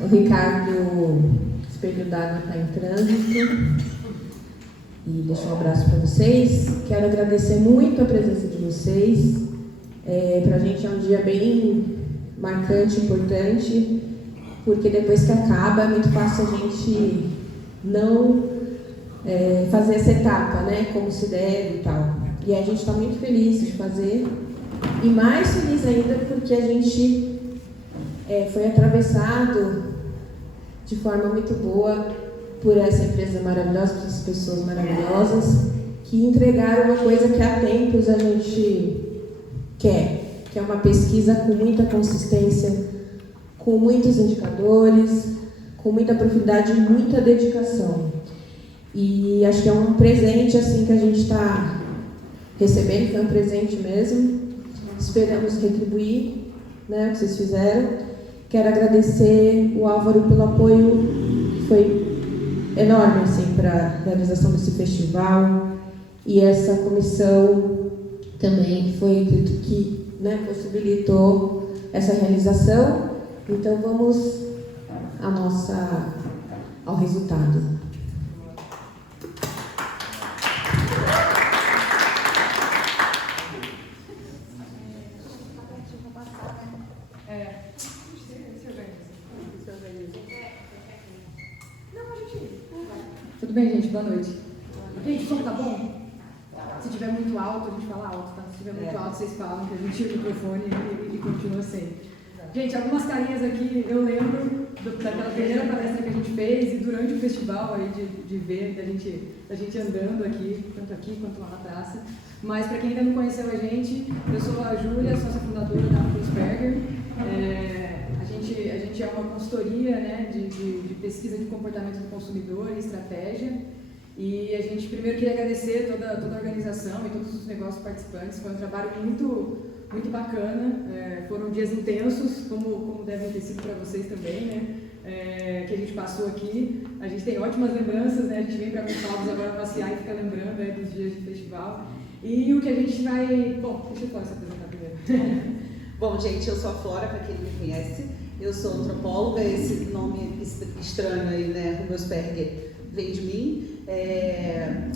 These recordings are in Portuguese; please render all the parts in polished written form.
O Ricardo Espelho d'Água está em trânsito e deixou um abraço para vocês. Quero agradecer muito a presença de vocês. Para a gente é um dia bem marcante, importante, porque depois que acaba é muito fácil a gente não fazer essa etapa, né, como se deve e tal. E a gente está muito feliz de fazer, e mais feliz ainda porque a gente foi atravessado de forma muito boa por essa empresa maravilhosa, por essas pessoas maravilhosas que entregaram uma coisa que há tempos a gente quer, que é uma pesquisa com muita consistência, com muitos indicadores, com muita profundidade e muita dedicação. E acho que é um presente assim que a gente está recebendo, foi um presente mesmo. Esperamos retribuir, né, o que vocês fizeram. Quero agradecer o Álvaro pelo apoio, que foi enorme assim, para a realização desse festival, e essa comissão também foi que, né, possibilitou essa realização. Então vamos ao resultado. Tudo bem, gente? Boa noite. Gente, o som tá bom? Se tiver muito alto, a gente fala alto, tá? Se tiver muito alto, vocês falam que a gente tira o microfone e continua sem. Gente, algumas carinhas aqui eu lembro daquela primeira palestra que a gente fez e durante o festival aí de ver da gente andando aqui, tanto aqui quanto lá na praça. Mas para quem ainda não conheceu a gente, eu sou a Júlia, sócia fundadora da Pulsberger. A gente é uma consultoria, né, de pesquisa de comportamento do consumidor e estratégia. E a gente primeiro queria agradecer toda a organização e todos os negócios participantes. Foi um trabalho muito bacana. Foram dias intensos, como devem ter sido para vocês também, né? Que a gente passou aqui. A gente tem ótimas lembranças, né? A gente vem para Gonçalves agora passear e fica lembrando aí dos dias de festival. E o que a gente vai... Bom, deixa eu só se apresentar primeiro. Bom, gente, eu sou a Flora, para quem não me conhece. Eu sou antropóloga, esse nome estranho aí, né, Rummelsberger, vem de mim.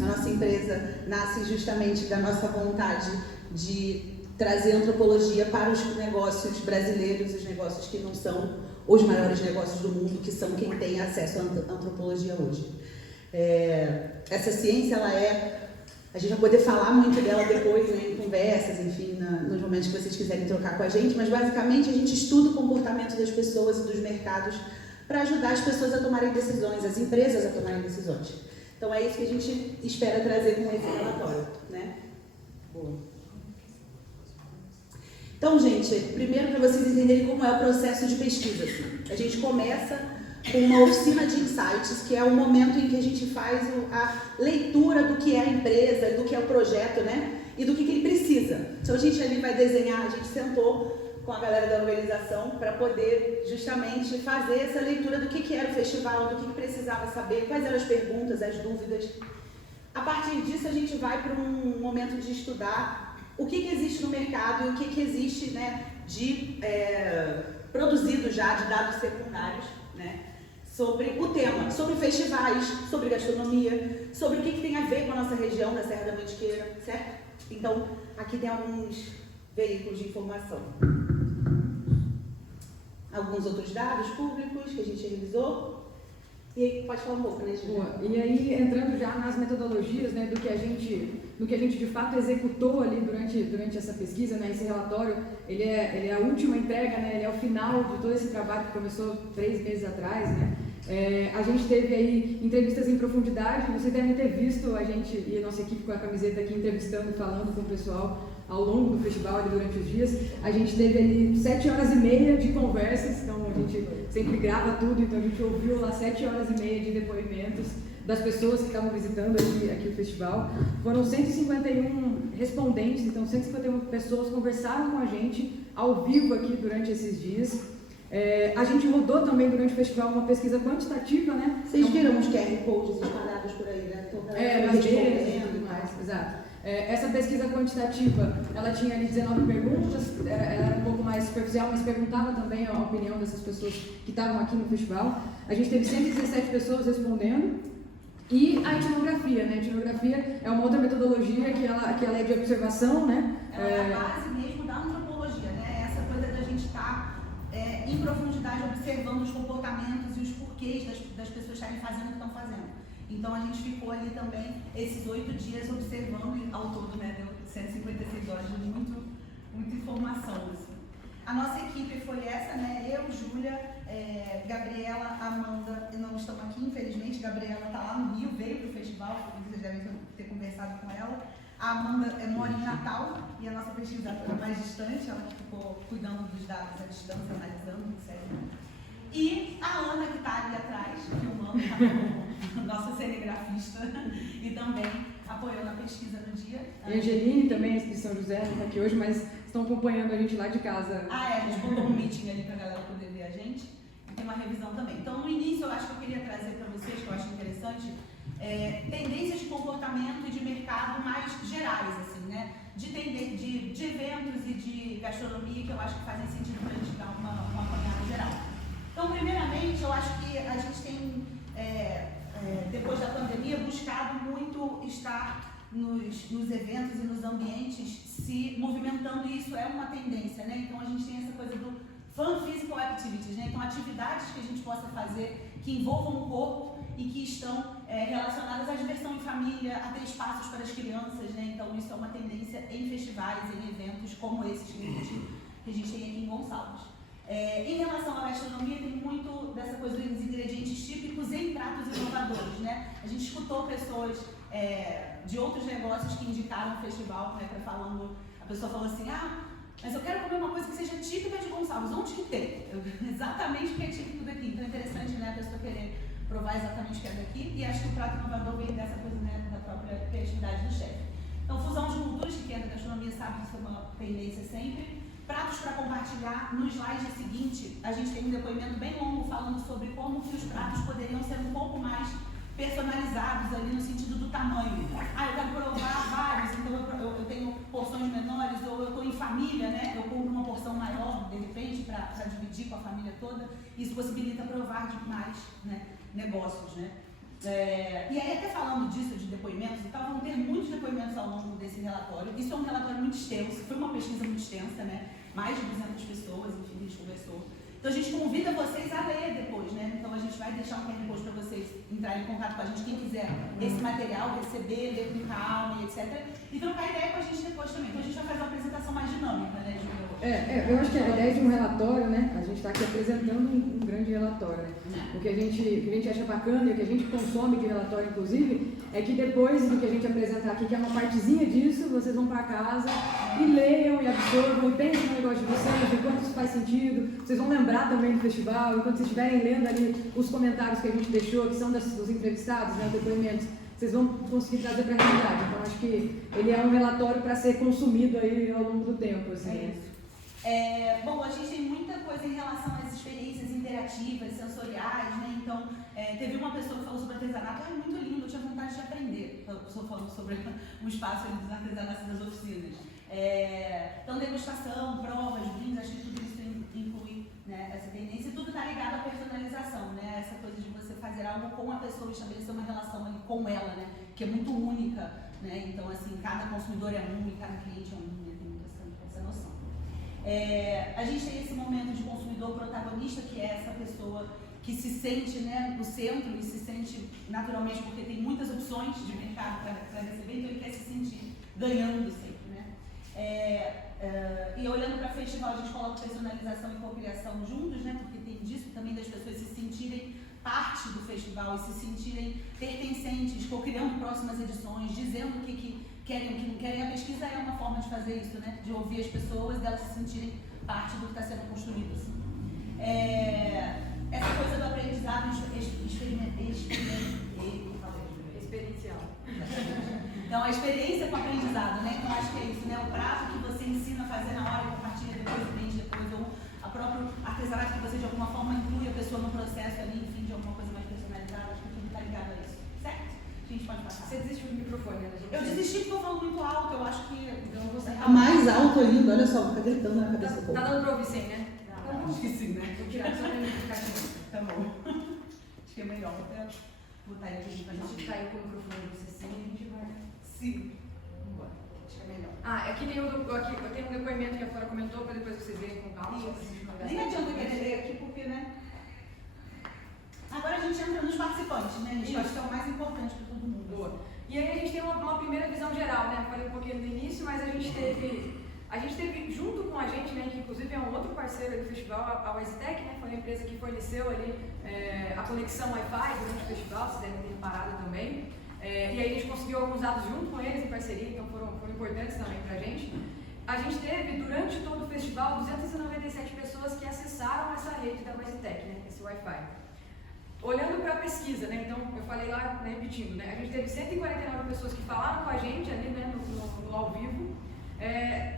A nossa empresa nasce justamente da nossa vontade de trazer antropologia para os negócios brasileiros, os negócios que não são os maiores negócios do mundo, que são quem tem acesso à antropologia hoje. Essa ciência, a gente vai poder falar muito dela depois, né, em conversas, enfim, nos momentos que vocês quiserem trocar com a gente, mas basicamente a gente estuda o comportamento das pessoas e dos mercados para ajudar as pessoas a tomarem decisões, as empresas a tomarem decisões. Então é isso que a gente espera trazer com esse relatório, né? Boa. Então, gente, primeiro para vocês entenderem como é o processo de pesquisa. Assim. A gente começa com uma oficina de insights, que é o momento em que a gente faz a leitura do que é a empresa, do que é o projeto, né? E do que ele precisa. Então a gente ali vai desenhar, a gente sentou com a galera da organização para poder justamente fazer essa leitura do que era o festival, do que precisava saber, quais eram as perguntas, as dúvidas. A partir disso a gente vai para um momento de estudar o que existe no mercado e o que existe, né, de produzido já, de dados secundários, né? Sobre o tema, sobre festivais, sobre gastronomia, sobre o que tem a ver com a nossa região da Serra da Mantiqueira, certo? Então, aqui tem alguns veículos de informação. Alguns outros dados públicos que a gente revisou. E aí, pode falar um pouco, né, Julia? E aí, entrando já nas metodologias, né, do que a gente de fato executou ali durante essa pesquisa, né, esse relatório, ele é a última entrega, né, ele é o final de todo esse trabalho que começou 3 meses atrás, né. A gente teve aí entrevistas em profundidade, vocês devem ter visto a gente e a nossa equipe com a camiseta aqui entrevistando e falando com o pessoal ao longo do festival ali durante os dias. A gente teve ali 7 horas e meia de conversas, então a gente sempre grava tudo, então a gente ouviu lá 7 horas e meia de depoimentos das pessoas que estavam visitando aqui o festival. Foram 151 respondentes, então 151 pessoas conversaram com a gente ao vivo aqui durante esses dias. A gente rodou também durante o festival uma pesquisa quantitativa, né? Vocês viram os QR Codes espalhados por aí, né? Nas redes e tudo mais, exato. Essa pesquisa quantitativa, ela tinha ali 19 perguntas, ela era um pouco mais superficial, mas perguntava também a opinião dessas pessoas que estavam aqui no festival. A gente teve 117 pessoas respondendo. E a etnografia, né? A etnografia é uma outra metodologia que ela é de observação, né? Ela é a base mesmo da antropologia, né? Essa coisa da gente estar em profundidade observando os comportamentos e os porquês das pessoas estarem fazendo o que estão fazendo. Então a gente ficou ali também esses 8 dias observando, e ao todo, né, deu 156 horas de muita informação. Assim. A nossa equipe foi essa, né? Eu, Júlia, Gabriela, Amanda, não estão aqui, infelizmente. Gabriela está lá no Rio, veio para o festival, vocês devem ter conversado com ela. A Amanda mora em Natal e a nossa pesquisadora mais distante, ela que ficou cuidando dos dados à distância, analisando, etc. E a Ana, que está ali atrás, filmando, nossa cinegrafista, e também apoiou na pesquisa no dia. E a Angeline também, de São José, não está aqui hoje, mas estão acompanhando a gente lá de casa. A gente botou um meeting ali para a galera poder ver a gente, e tem uma revisão também. Então, no início, eu acho que eu queria trazer para vocês, que eu acho interessante, tendências de comportamento e de mercado mais gerais, assim, né? De eventos e de gastronomia, que eu acho que fazem sentido para a gente dar uma apanhada geral. Então, primeiramente, eu acho que a gente tem, depois da pandemia, buscado muito estar nos eventos e nos ambientes se movimentando, e isso é uma tendência, né? Então, a gente tem essa coisa do Fun Physical Activities, né? Então, atividades que a gente possa fazer que envolvam o corpo e que estão relacionadas à diversão em família, a ter espaços para as crianças, né? Então, isso é uma tendência em festivais, em eventos como esses que a gente tem aqui em Gonçalves. Em relação à gastronomia, tem muito dessa coisa dos ingredientes típicos em pratos inovadores, né? A gente escutou pessoas de outros negócios que indicaram o festival, né, falando, a pessoa falou assim, mas eu quero comer uma coisa que seja típica de Gonçalves, onde que tem? Exatamente o que é típico daqui, então é interessante, né, a pessoa querer provar exatamente o que é daqui, e acho que o prato inovador vem dessa coisa, né, da própria criatividade do chefe. Então, fusão de culturas, que quem é da gastronomia sabe que isso é uma tendência sempre. Pratos para compartilhar. No slide seguinte, a gente tem um depoimento bem longo falando sobre como que os pratos poderiam ser um pouco mais personalizados ali no sentido do tamanho. Eu quero provar vários, então eu tenho porções menores, ou eu estou em família, né? Eu compro uma porção maior, de repente, para dividir com a família toda. Isso possibilita provar de mais, né, negócios, né? E aí, até falando disso, de depoimentos e tal, vão ter muitos depoimentos ao longo desse relatório. Isso é um relatório muito extenso, foi uma pesquisa muito extensa, né? Mais de 200 pessoas, enfim, a gente conversou. Então, a gente convida vocês a ler depois, né? Então, a gente vai deixar um QR Code para vocês entrarem em contato com a gente, quem quiser esse material, receber, ler com calma e etc. E trocar ideia com a gente depois também. Então, a gente vai fazer uma apresentação mais dinâmica, né, Júlia? Eu acho que a ideia de um relatório, né? A gente está aqui apresentando um grande relatório, né? O que a gente acha bacana e o que a gente consome de relatório, inclusive, é que depois do que a gente apresentar aqui, que é uma partezinha disso, vocês vão para casa e leiam e absorvam e pensem no negócio de vocês, enquanto isso faz sentido. Vocês vão lembrar também do festival, enquanto vocês estiverem lendo ali os comentários que a gente deixou, que são dos entrevistados, né, depoimentos, vocês vão conseguir trazer para a realidade. Então, acho que ele é um relatório para ser consumido aí ao longo do tempo. Assim. Bom, a gente tem muita coisa em relação às experiências interativas, sensoriais, né? Então, teve uma pessoa que falou sobre artesanato, muito lindo, eu tinha vontade de aprender. A pessoa falando sobre um espaço dos artesanatos das oficinas. Então, degustação, provas, brindes, acho que tudo isso inclui, né, essa tendência, e tudo está ligado à personalização, né? Essa coisa de você fazer algo com a pessoa e estabelecer uma relação ali com ela, né? Que é muito única, né? Então, assim, cada consumidor é único, cada cliente é único, né? Tem muito essa noção. A gente tem esse momento de consumidor protagonista, que é essa pessoa que se sente, né, no centro e se sente naturalmente, porque tem muitas opções de mercado para receber, então ele quer se sentir ganhando sempre, né? E olhando para o festival, a gente coloca personalização e cocriação juntos, né? Porque tem disso também, das pessoas se sentirem parte do festival e se sentirem pertencentes, cocriando próximas edições, dizendo o que querem, o que não querem. A pesquisa é uma forma de fazer isso, né? De ouvir as pessoas, delas se sentirem parte do que está sendo construído. Assim. Essa coisa do aprendizado experiencial. Então, a experiência com o aprendizado, né? Então, acho que é isso, né? O prato que você ensina a fazer na hora e compartilha depois, vende depois, ou a próprio artesanato que você, de alguma forma, inclui a pessoa no processo ali, enfim, de alguma coisa mais personalizada. Acho que tudo está ligado a isso, certo? A a gente pode passar. Você desistiu do microfone, né? Eu desisti porque eu falo muito alto, eu acho que... Então você Tá mais alto ainda, olha só, fica gritando na cabeça do povo. Tá dando pra ouvir sem, né? Então, acho que sim, né? Vou tirar só pra mim ficar aqui. Tá bom. Acho que é melhor, vou até botar ele aqui pra A gente... gente caiu com o microfone de você sim, a gente vai... Sim. Vambora. Acho que é melhor. Ah, aqui tem aqui, eu tenho um depoimento que a Flora comentou, para depois vocês verem com calma. Nem adianta querer ler aqui, porque, né? Agora a gente entra nos participantes, né? Eu acho que é o mais importante para todo mundo. Boa. E aí a gente tem uma primeira visão geral, né? Falei um pouquinho no início, mas a gente teve junto com a gente, né, que inclusive é um outro parceiro do festival, a WiseTech, né? Foi uma empresa que forneceu ali a conexão Wi-Fi durante o festival, vocês devem ter reparado também. E aí a gente conseguiu alguns dados junto com eles em parceria, então foram importantes também para a gente. A gente teve, durante todo o festival, 297 pessoas que acessaram essa rede da WiseTech, né, esse Wi-Fi. Olhando para a pesquisa, né, então eu falei lá, né, repetindo, né, a gente teve 149 pessoas que falaram com a gente ali, né, no ao vivo,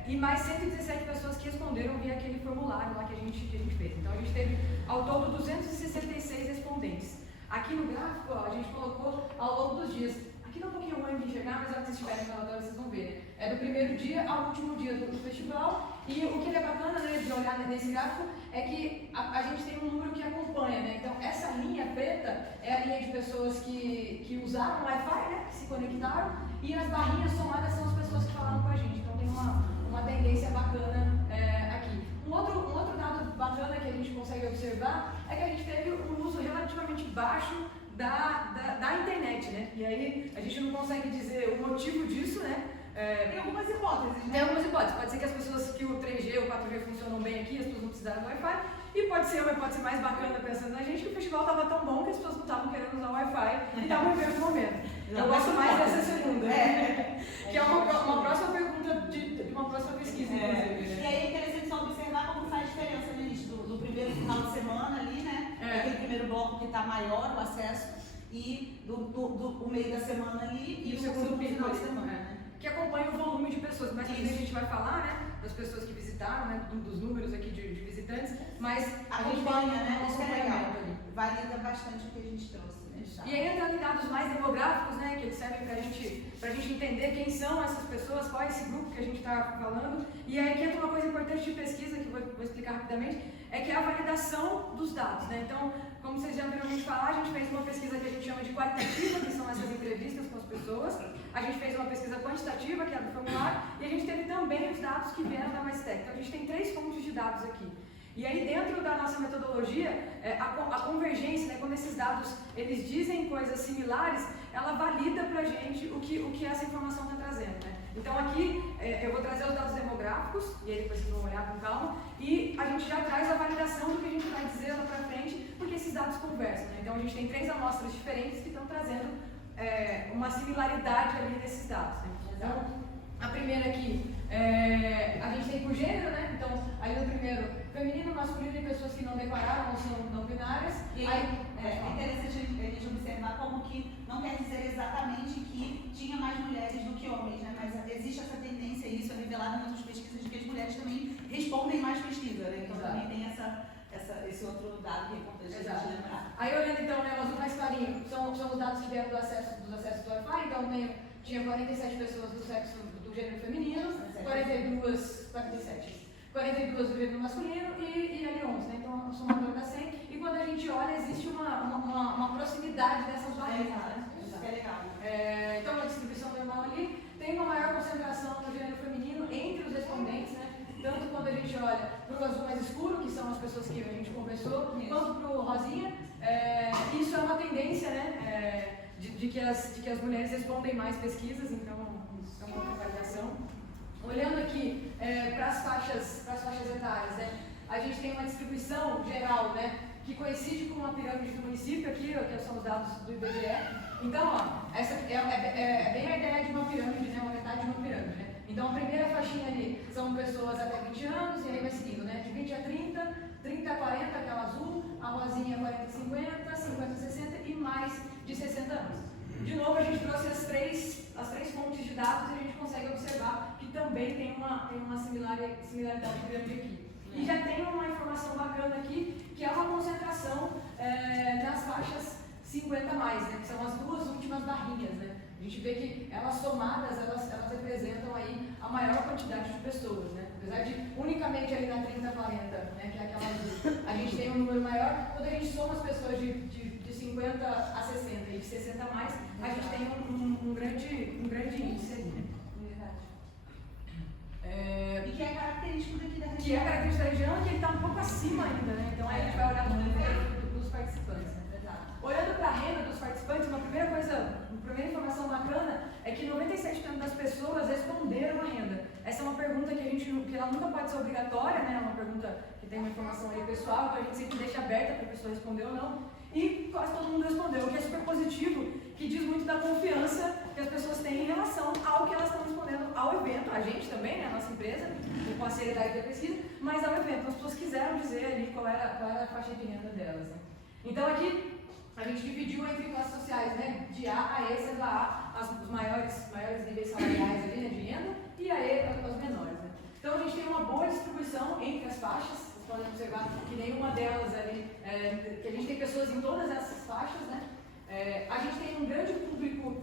e mais 117 pessoas que responderam via aquele formulário lá que a gente fez. Então a gente teve ao todo 266 respondentes. Aqui no gráfico, ó, a gente colocou ao longo dos dias. Aqui dá um pouquinho ruim de enxergar, mas se vocês estiverem falando agora vocês vão ver. É do primeiro dia ao último dia do festival. E o que é bacana, né, de olhar nesse gráfico é que a gente tem um número que acompanha, né? Então essa linha preta é a linha de pessoas que usaram o Wi-Fi, né, que se conectaram, e as barrinhas somadas são as pessoas que falaram com a gente. Então tem uma tendência bacana aqui. Um outro dado bacana que a gente consegue observar é que a gente teve um uso relativamente baixo da internet, né? E aí a gente não consegue dizer o motivo disso, né? Tem algumas hipóteses, né? Tem algumas hipóteses. Pode ser que as pessoas, que o 3G ou o 4G funcionam bem aqui, as pessoas não precisaram do Wi-Fi. E pode ser uma hipótese mais bacana pensando na gente, que o festival estava tão bom que as pessoas não estavam querendo usar o Wi-Fi e estavam vivendo o momento. Eu gosto mais dessa segunda, que é uma próxima pergunta de uma próxima pesquisa, inclusive. E aí é interessante só observar como faz diferença, né, gente? Do primeiro final de semana ali, né? Aquele primeiro bloco que está maior, o acesso, e do meio da semana ali e o segundo final de semana, né? Que acompanha o volume de pessoas. Mais pra frente a gente vai falar, né, das pessoas que visitaram, né, dos números aqui de visitantes, mas acompanha, né? Isso é legal. Valida bastante o que a gente trouxe, né? E aí entrando em dados mais demográficos, né, que eles servem pra gente entender quem são essas pessoas, qual é esse grupo que a gente está falando. E aí aqui entra uma coisa importante de pesquisa, que eu vou explicar rapidamente, é que é a validação dos dados, né? Então, como vocês já viram a gente falar, a gente fez uma pesquisa que a gente chama de qualitativa, que são essas entrevistas com as pessoas. A gente fez uma pesquisa quantitativa, que é do formulário, e a gente teve também os dados que vieram da WiseTech. Então, a gente tem 3 fontes de dados aqui. E aí, dentro da nossa metodologia, a convergência, né, quando esses dados eles dizem coisas similares, ela valida para a gente o que essa informação está trazendo, né? Então, aqui, eu vou trazer os dados demográficos, e aí depois vocês vão olhar com calma, e a gente já traz a validação do que a gente vai dizer lá para frente, porque esses dados conversam, né? Então, a gente tem 3 amostras diferentes que estão trazendo uma similaridade ali nesses dados, né? Então, a primeira aqui, a gente tem por gênero, né? Então, ali no primeiro, feminino, masculino e pessoas que não declararam ou são não binárias. E aí, é interessante a gente observar como que não quer dizer exatamente que tinha mais mulheres do que homens, né? Mas existe essa tendência, e isso é revelado em outras pesquisas, de que as mulheres também respondem mais pesquisa, né? Então, também tem esse outro dado que é importante a gente lembrar. Aí, olhando então, né, o azul mais clarinho, são os dados que vieram dos acessos do Wi-Fi, então tinha 47 pessoas do sexo do gênero feminino, 42 do gênero masculino e ali 11, né? Então, o somador dá 100. E quando a gente olha, existe uma proximidade dessas barreiras, né? Isso é legal. Então, a distribuição normal ali tem uma maior concentração no gênero feminino entre os respondentes, né? Tanto quando a gente olha para o azul mais escuro, que são as pessoas que a gente conversou, quanto para o rosinha. Isso é uma tendência, né? De que as mulheres respondem mais pesquisas, então isso é uma variação. Olhando aqui para as faixas etárias, né, a gente tem uma distribuição geral, né, que coincide com uma pirâmide do município aqui, que são os dados do IBGE. Então, ó, essa é bem a ideia de uma pirâmide, né, uma metade de uma pirâmide. Né? Então, a primeira faixinha ali são pessoas até 20 anos, e aí vai seguindo, né, de 20 a 30, 30 a 40, que é o azul, a rosinha 40 a 50, 50 a 60 e mais de 60 anos. De novo, a gente trouxe as três fontes de dados e a gente consegue observar que também tem uma similaridade grande aqui. E já tem uma informação bacana aqui, que é uma concentração nas faixas 5 50 mais, né? Que são as duas últimas barrinhas, né? A gente vê que elas somadas, elas representam aí a maior quantidade de pessoas, né? Apesar de unicamente ali na 30-40, né? Que é aquela azul, a gente tem um número maior. Quando a gente soma as pessoas de 50 a 60 e de 60 a mais, a gente tem um grande índice ali, né? E que é característico daqui da região. Que é a característica da região, que ele está um pouco acima ainda, né? Então aí a gente vai olhar no número dos participantes, né? Olhando para a renda dos participantes, uma primeira informação bacana é que 97% das pessoas responderam a renda. Essa é uma pergunta que ela nunca pode ser obrigatória, né? É uma pergunta que tem uma informação aí pessoal, então a gente sempre deixa aberta para a pessoa responder ou não. E quase todo mundo respondeu, o que é super positivo, que diz muito da confiança que as pessoas têm em relação ao que elas estão respondendo ao evento, a gente também, né, a nossa empresa, com a seriedade da pesquisa, mas ao evento. As pessoas quiseram dizer ali qual era a faixa de renda delas. Né? Então aqui a gente dividiu entre classes sociais, né, de A a E, sendo a os maiores níveis salariais ali, né, de renda, e a E as menores. Né? Então a gente tem uma boa distribuição entre as faixas. Podem observar que nenhuma delas ali, que a gente tem pessoas em todas essas faixas, né? A gente tem um grande público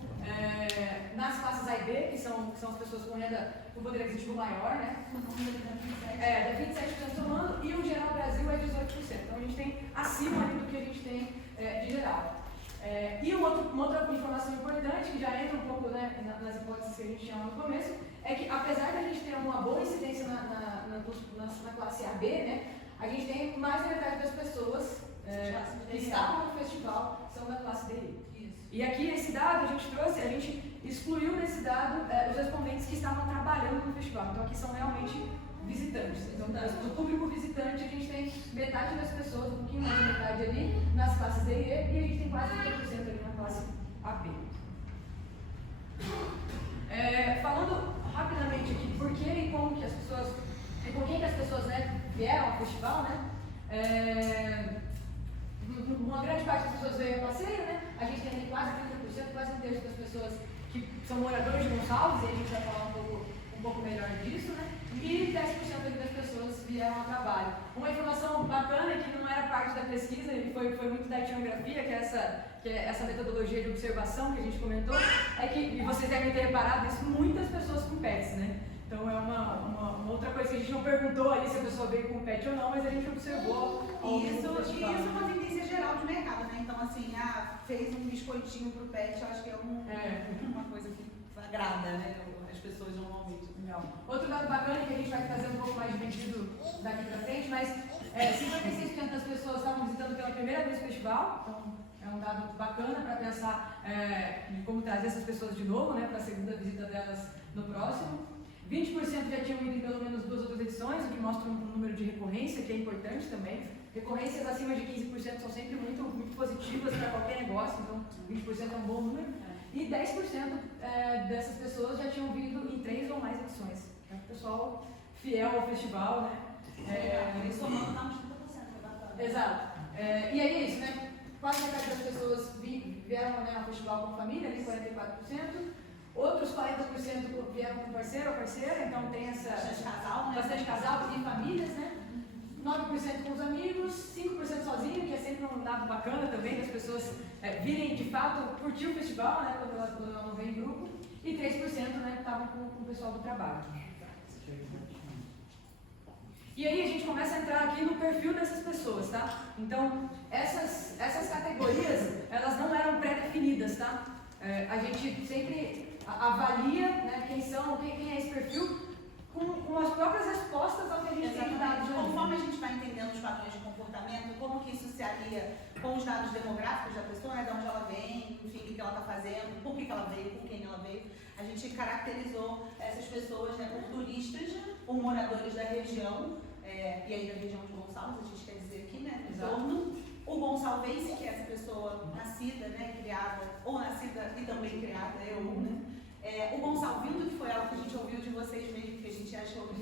nas classes A e B, que são as pessoas com renda com poder aquisitivo maior, né? Da 27% somando, e o geral Brasil é 18%. Então a gente tem acima ali do que a gente tem de geral. E uma outra informação importante, que já entra um pouco, né, nas hipóteses que a gente tinha no começo, é que apesar de a gente ter uma boa incidência na classe AB, né, a gente tem mais da metade das pessoas que estavam no festival são da classe DI. Isso. E aqui esse dado a gente excluiu desse dado os respondentes que estavam trabalhando no festival. Então aqui são realmente visitantes. Então, do público visitante, a gente tem metade das pessoas, um pouquinho mais da metade ali, nas classes D e E, e a gente tem quase 30% ali na classe AB. Falando rapidamente aqui, por que e como que as pessoas, e por que as pessoas, né, vieram ao festival, né? Uma grande parte das pessoas veio a passeio, né? A gente tem ali quase 30%, quase um terço das pessoas que são moradores de Gonçalves, e a gente vai falar um pouco melhor disso, né? E 10% ali das pessoas vieram a trabalho. Uma informação bacana que não era parte da pesquisa, e foi muito da etnografia, que é essa metodologia de observação que a gente comentou, é que, e vocês devem ter reparado isso, muitas pessoas com pets, né? Então é uma outra coisa que a gente não perguntou ali se a pessoa veio com pet ou não, mas a gente observou. Isso é uma tendência geral de mercado, né? Então assim, fez um biscoitinho pro pet, eu acho que é uma coisa que agrada, né? As pessoas normalmente. Legal. Outro dado bacana que a gente vai trazer um pouco mais dividido daqui pra frente, mas 56% das pessoas estavam visitando pela primeira vez o festival, então é um dado bacana para pensar de como trazer essas pessoas de novo, né, para a segunda visita delas no próximo. 20% já tinham ido em pelo menos 2 outras edições, o que mostra um número de recorrência, que é importante também. Recorrências acima de 15% são sempre muito positivas para qualquer negócio, então 20% é um bom número. E 10% dessas pessoas já tinham vindo em 3 ou mais edições. É um pessoal fiel ao festival, né? Eles somando dá uns 30%, é bacana. Exato. E aí é isso, né? Quase metade das pessoas vieram, né, ao festival com família, ali 44%. Outros 40% vieram com parceiro ou parceira, então tem essa... Bastante casal e famílias, né? 9% com os amigos, 5% sozinho, que é sempre um dado bacana também, das pessoas virem de fato curtir o festival, né, quando ela não vem em grupo, e 3%, né, estavam com o pessoal do trabalho. E aí a gente começa a entrar aqui no perfil dessas pessoas, tá? Então, essas categorias, elas não eram pré-definidas, tá? A gente sempre avalia, né, quem é esse perfil, com as próprias respostas ao que a gente tem dado. Conforme a gente vai entendendo os padrões de comportamento, como que isso se alia com os dados demográficos da pessoa, né, de onde ela vem, enfim, o que ela está fazendo, por que ela veio, com quem ela veio, a gente caracterizou essas pessoas, né, por turistas, por moradores da região, e aí da região de Gonçalves, a gente quer dizer aqui, né, no entorno. O gonçalvense, que é essa pessoa nascida, né, criada, ou nascida e também criada, né? O gonçalvindo, que foi algo que a gente ouviu de vocês mesmo, que a gente achou que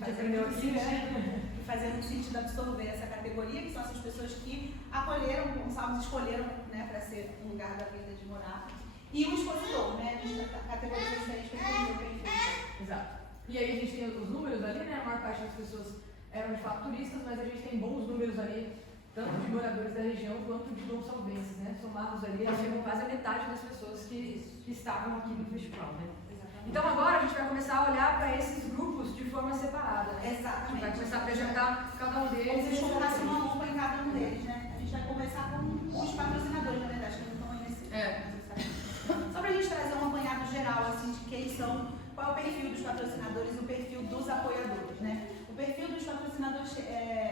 fazia muito sentido absorver essa categoria, que são essas pessoas que acolheram o Gonçalves, escolheram, né, para ser um lugar da vida de morar. E o expositor, né? A gente categorizou isso aí, perfeito. Exato. E aí a gente tem os números ali, né? A maior parte das pessoas eram de fato turistas, mas a gente tem bons números ali tanto de moradores da região quanto de gonçalvenses, né? Somados ali, eles chegam quase a metade das pessoas que estavam aqui no festival, né? Então agora a gente vai começar a olhar para esses grupos de forma separada, né? Exatamente. A gente vai começar a apresentar cada um deles. Como se colocasse uma lupa em cada um deles, né? A gente vai começar com os patrocinadores, na verdade, que não estão aí nesse. Só para a gente trazer um apanhado geral, assim, de quem são, qual é o perfil dos patrocinadores e o perfil dos apoiadores, né? O perfil dos patrocinadores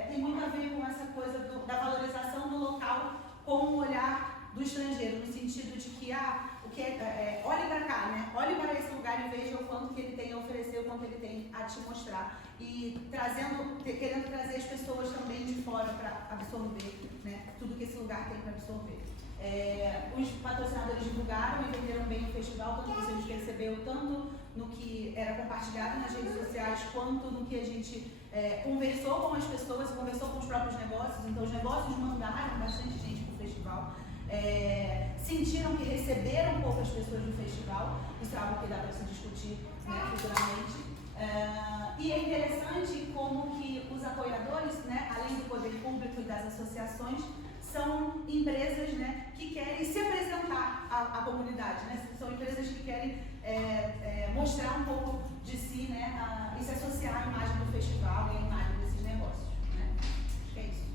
tem muito a ver com essa coisa da valorização do local com o olhar do estrangeiro, no sentido de que, olhe para cá, né? Olhe para esse lugar e veja o quanto que ele tem a oferecer, o quanto ele tem a te mostrar. E querendo trazer as pessoas também de fora para absorver, né? Tudo que esse lugar tem para absorver. Os patrocinadores divulgaram e venderam bem o festival, tanto que a gente percebeu, tanto no que era compartilhado nas redes sociais, quanto no que a gente conversou com as pessoas, conversou com os próprios negócios. Então os negócios mandaram bastante gente para o festival. Sentiram que receberam poucas pessoas no festival, isso é algo que dá para se discutir, né, futuramente. E é interessante como que os apoiadores, né, além do poder público e das associações, são empresas, né, que querem se apresentar à comunidade, né? São empresas que querem mostrar um pouco de si, né, e se associar à imagem do festival e à imagem desses negócios, né? Acho que é isso.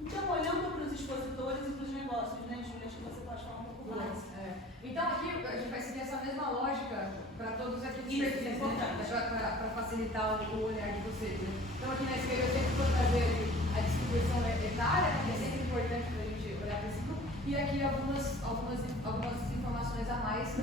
Então, olhando para os expositores e para os negócios, né, Júlia, acho que você pode falar um pouco mais. Então, aqui a gente vai seguir essa mesma lógica para todos aqueles perfis, né, para facilitar o olhar de vocês. Né? Então, aqui na esquerda eu sempre vou trazer a distribuição etária, que é sempre importante para a gente olhar para esse grupo, e aqui algumas informações a mais,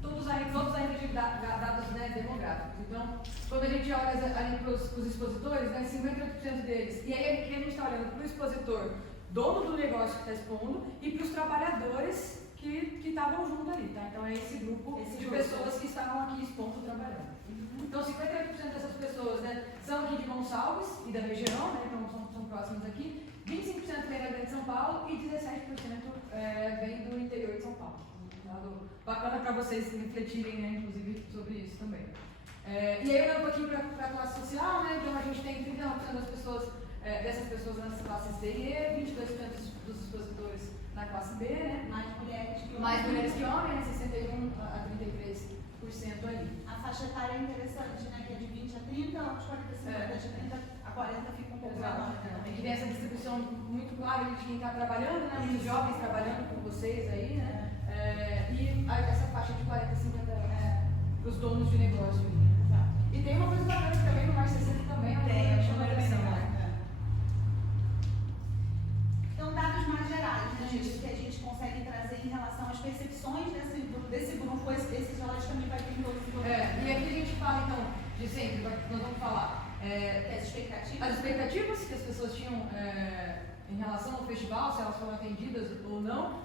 todos ainda de dados, né, demográficos. Então, quando a gente olha ali para os expositores, né, 58% deles, e aí aqui a gente está olhando para o expositor, dono do negócio que está expondo, e para os trabalhadores que estavam junto ali, tá? Então é esse grupo de pessoas que estavam aqui expondo, trabalhando. Então 58% dessas pessoas, né, são aqui de Gonçalves e da região, né, então são próximas aqui, 25% vem da Grande São Paulo e 17% vem do interior de São Paulo. Bacana para vocês refletirem, né, inclusive, sobre isso também. E aí eu olho um pouquinho para a classe social, né, então a gente tem 39% das pessoas, dessas pessoas nas classes D e E, 22% dos expositores na classe B, né? Mais mulheres que homens, né? 61 a 33% ali. A faixa etária é interessante, né? Que é de 20 a 30, os 45 de 30 a 40 fica um pouco menor. E tem essa distribuição muito clara de quem está trabalhando, né? Muitos jovens trabalhando com vocês aí, né? E essa faixa de 40 a 50 para os donos de negócio. E tem uma coisa bacana que também no Mais 60 também é uma chamação, né? Então, dados mais gerais, né, gente, que a gente consegue trazer em relação às percepções desse grupo, esses relatos também vai ter em todos os grupos. E aqui a gente fala, então, de sempre, nós vamos falar as expectativas que as pessoas tinham em relação ao festival, se elas foram atendidas ou não.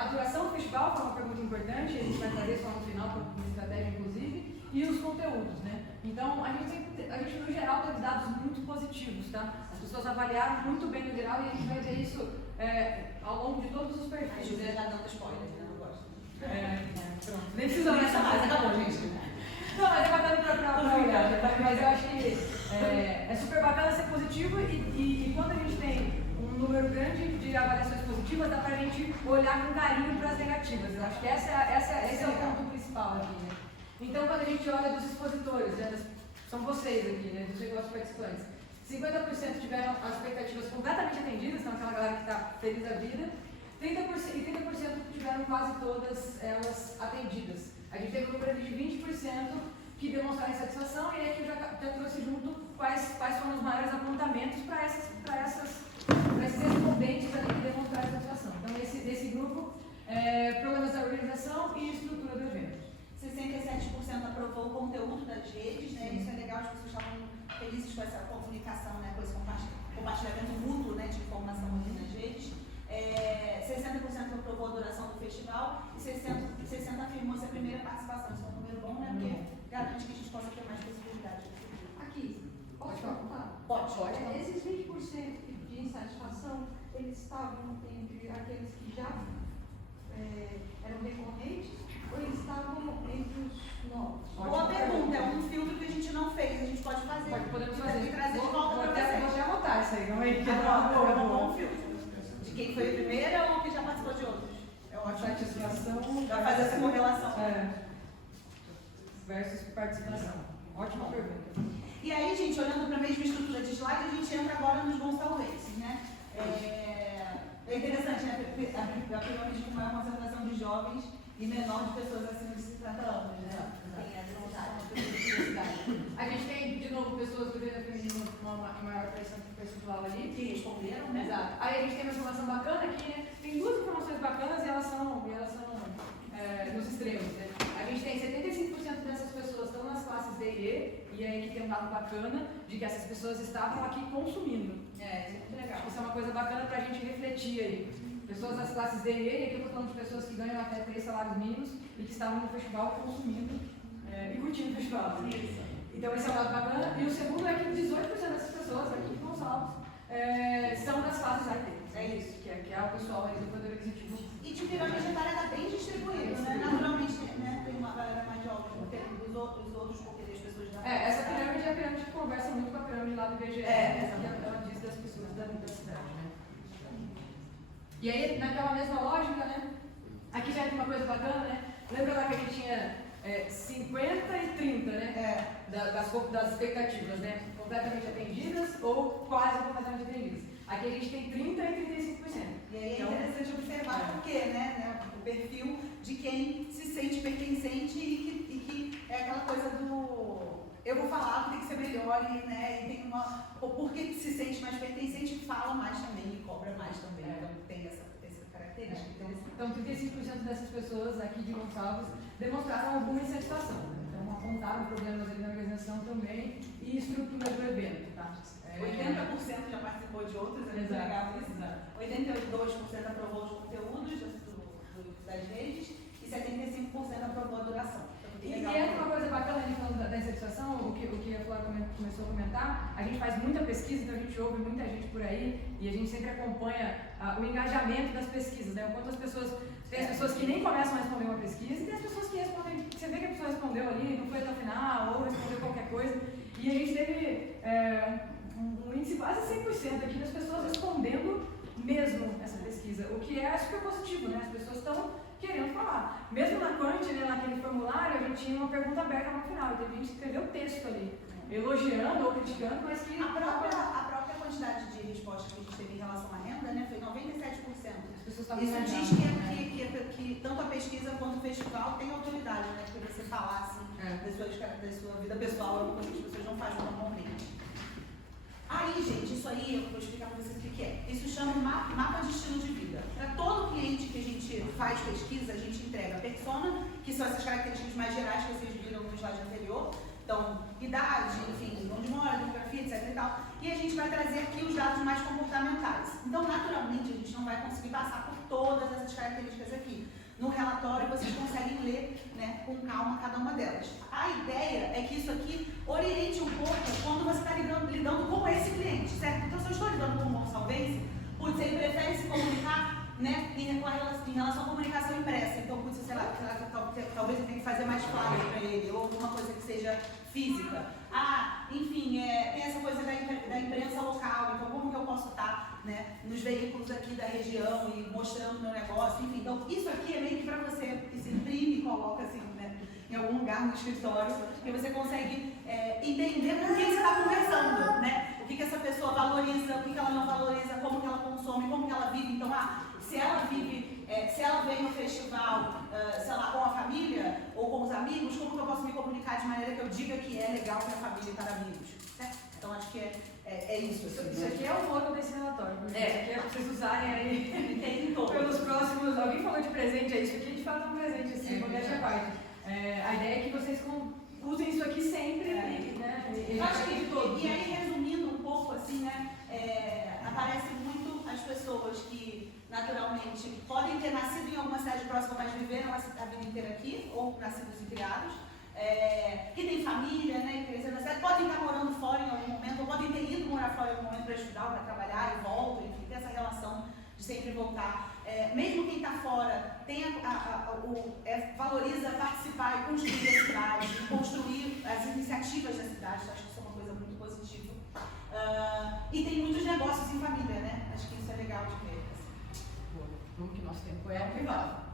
A duração do festival foi uma pergunta importante, a gente vai trazer só no final, para uma estratégia, inclusive, e os conteúdos, né? Então, a gente no geral teve dados muito positivos, tá? As pessoas avaliaram muito bem no geral e a gente vai ver isso ao longo de todos os perfis. A gente já dando spoiler, né? Não gosto. Pronto. Nem precisamos nessa mais, acabou, gente. Não, mas é bacana para olhar, mas eu acho que é super bacana ser positivo e quando a gente tem um número grande de avaliações positivas, dá para a gente olhar com carinho para as negativas. Eu acho que esse é o ponto principal aqui, né? Então, quando a gente olha dos expositores, né, são vocês aqui, né, dos negócios participantes, 50% tiveram as expectativas completamente atendidas, então aquela galera que está feliz da vida, 30% tiveram quase todas elas atendidas. A gente teve um número de 20% que demonstraram insatisfação, e aí aqui eu já trouxe junto quais foram os maiores apontamentos para esses respondentes ali que demonstraram insatisfação. Então, desse grupo, problemas da organização e estrutura do evento. 67% aprovou o conteúdo das redes, né? Isso é legal, as pessoas estavam felizes com essa comunicação, né? Com esse compartilhamento mútuo, né, de informação aqui nas redes. 60% aprovou a duração do festival e 60% afirmou essa primeira participação. Isso é um número bom, né? Porque garante que a gente possa ter mais possibilidade. Aqui, pode falar? Pode. Esses 20% de insatisfação, eles estavam entre aqueles que já eram recorrentes ou eles estavam entre os novos? Boa pergunta, é um filtro que a gente não fez, a gente pode fazer. Podemos fazer. E trazer de volta para essa aí, vamos aí. É um bom filtro. De quem foi a primeira ou que já participou de outros? É uma satisfação. Vai fazer essa correlação. Versus participação. Ótima pergunta. E aí, gente, olhando para a mesma estrutura de slide, a gente entra agora nos gonçalvenses, né? É interessante, né? A pirâmide com maior concentração de jovens e menor de pessoas acima de 50 anos, né? Tem essa vontade. A gente tem, de novo, pessoas do gênero feminino com uma maior pressão percentual ali. Que responderam, né? Exato. Aí a gente tem uma informação bacana aqui, né? Tem duas informações bacanas e elas são nos extremos, né? A gente tem 75% dessas pessoas estão nas classes D e aí que tem um dado bacana de que essas pessoas estavam aqui consumindo. Isso é muito legal. Isso é uma coisa bacana pra gente refletir aí. Pessoas das classes D e aqui eu estou falando de pessoas que ganham até 3 salários mínimos e que estavam no festival consumindo e curtindo o festival. Isso. Então esse é um dado bacana. E o segundo é que 18% dessas pessoas aqui em Gonçalves são das classes IT. É isso. Que é o pessoal aí do poder aquisitivo. E de pirâmide etária está bem distribuído, né? Naturalmente, né? Tem uma galera mais jovem, tem os outros porque as pessoas da Essa pirâmide é a pirâmide que conversa muito com a pirâmide lá do IBGE, que ela diz das pessoas da cidade, né? E aí, naquela mesma lógica, né? Aqui já tem uma coisa bacana, né? Lembra lá que a gente tinha 50 e 30, né? Das expectativas, né? Completamente atendidas ou quase completamente atendidas. Aqui a gente tem 30 e 35%. E aí é interessante observar por quê, né? O perfil de quem se sente pertencente e que é aquela coisa do eu vou falar que tem que ser melhor né? E tem uma. Ou porque se sente mais pertencente, fala mais também e cobra mais também. Então tem essa característica. Então 35% dessas pessoas aqui de Gonçalves demonstraram alguma insatisfação. Então apontaram problemas ali na organização também e estrutura do evento. Tá? 80% já participou de outros, é muito legal isso. 82% aprovou os conteúdos das redes e 75% aprovou a duração. E é uma coisa bacana, a gente falando da insatisfação, o que a Flora começou a comentar, a gente faz muita pesquisa, então a gente ouve muita gente por aí e a gente sempre acompanha o engajamento das pesquisas, né? Quantas pessoas, tem as pessoas que nem começam a responder uma pesquisa e tem as pessoas que respondem, você vê que a pessoa respondeu ali, não foi até o final, ou respondeu qualquer coisa, e a gente teve um índice quase 100% aqui das pessoas respondendo mesmo essa pesquisa, o que é super positivo, né? As pessoas estão querendo falar. Mesmo na Quant, né, naquele formulário, a gente tinha uma pergunta aberta no final, então a gente escreveu texto ali, elogiando ou criticando, mas que... A própria quantidade de respostas que a gente teve em relação à renda, né, foi 97%. As pessoas isso diz que tanto a pesquisa quanto o festival tem autoridade, né? Porque você falar assim da sua vida pessoal é uma coisa que as pessoas não fazem normalmente. Aí, gente, isso aí, eu vou explicar para vocês o que é. Isso chama mapa de estilo de vida. Para todo cliente que a gente faz pesquisa, a gente entrega a persona, que são essas características mais gerais que vocês viram no slide anterior. Então, idade, enfim, onde mora, demografia, etc e tal. E a gente vai trazer aqui os dados mais comportamentais. Então, naturalmente, a gente não vai conseguir passar por todas essas características aqui. No relatório, vocês conseguem ler, né, com calma cada uma delas. A ideia é que isso aqui oriente um pouco quando você está lidando com esse cliente, certo? Então, se eu estou lidando com um gonçalvense, putz, ele prefere se comunicar, né, em relação à comunicação impressa. Então, putz, sei lá, talvez eu tenha que fazer mais flyer para ele, ou alguma coisa que seja física. Enfim, tem essa coisa da imprensa local, então como que eu posso estar, né, nos veículos aqui da região e mostrando meu negócio, enfim. Então, isso aqui é meio que para você se imprime e coloca assim, né, em algum lugar no escritório, que você consegue entender com quem você está conversando, né? O que essa pessoa valoriza, o que ela não valoriza, como que ela consome, como que ela vive. Então, se ela vem no festival, sei lá, com a família ou com os amigos, como que eu posso me comunicar de maneira que eu diga que é legal para a família e para amigos, certo? Então, acho que é isso. Assim, isso aqui é o logo desse relatório. Isso aqui é para vocês usarem aí tem todo. Pelos próximos... Alguém falou de presente, isso aqui de fato é um presente, assim, modéstia à parte. A ideia é que vocês usem isso aqui sempre, né? Acho que, e aí, resumindo um pouco, assim, né, aparece muito as pessoas que, naturalmente, podem ter nascido em alguma cidade próxima, mas viveram a vida inteira aqui, ou nascidos e criados, que tem família, né, que cresceram na cidade, podem estar morando fora em algum momento, ou podem ter ido morar fora em algum momento para estudar, para trabalhar e voltam, enfim, ter essa relação de sempre voltar. Mesmo quem está fora valoriza participar e construir a cidade, construir as iniciativas da cidade, acho que isso é uma coisa muito positiva. E tem muitos negócios em família, né? Acho que isso é legal de ver. Como que nosso tempo é privado.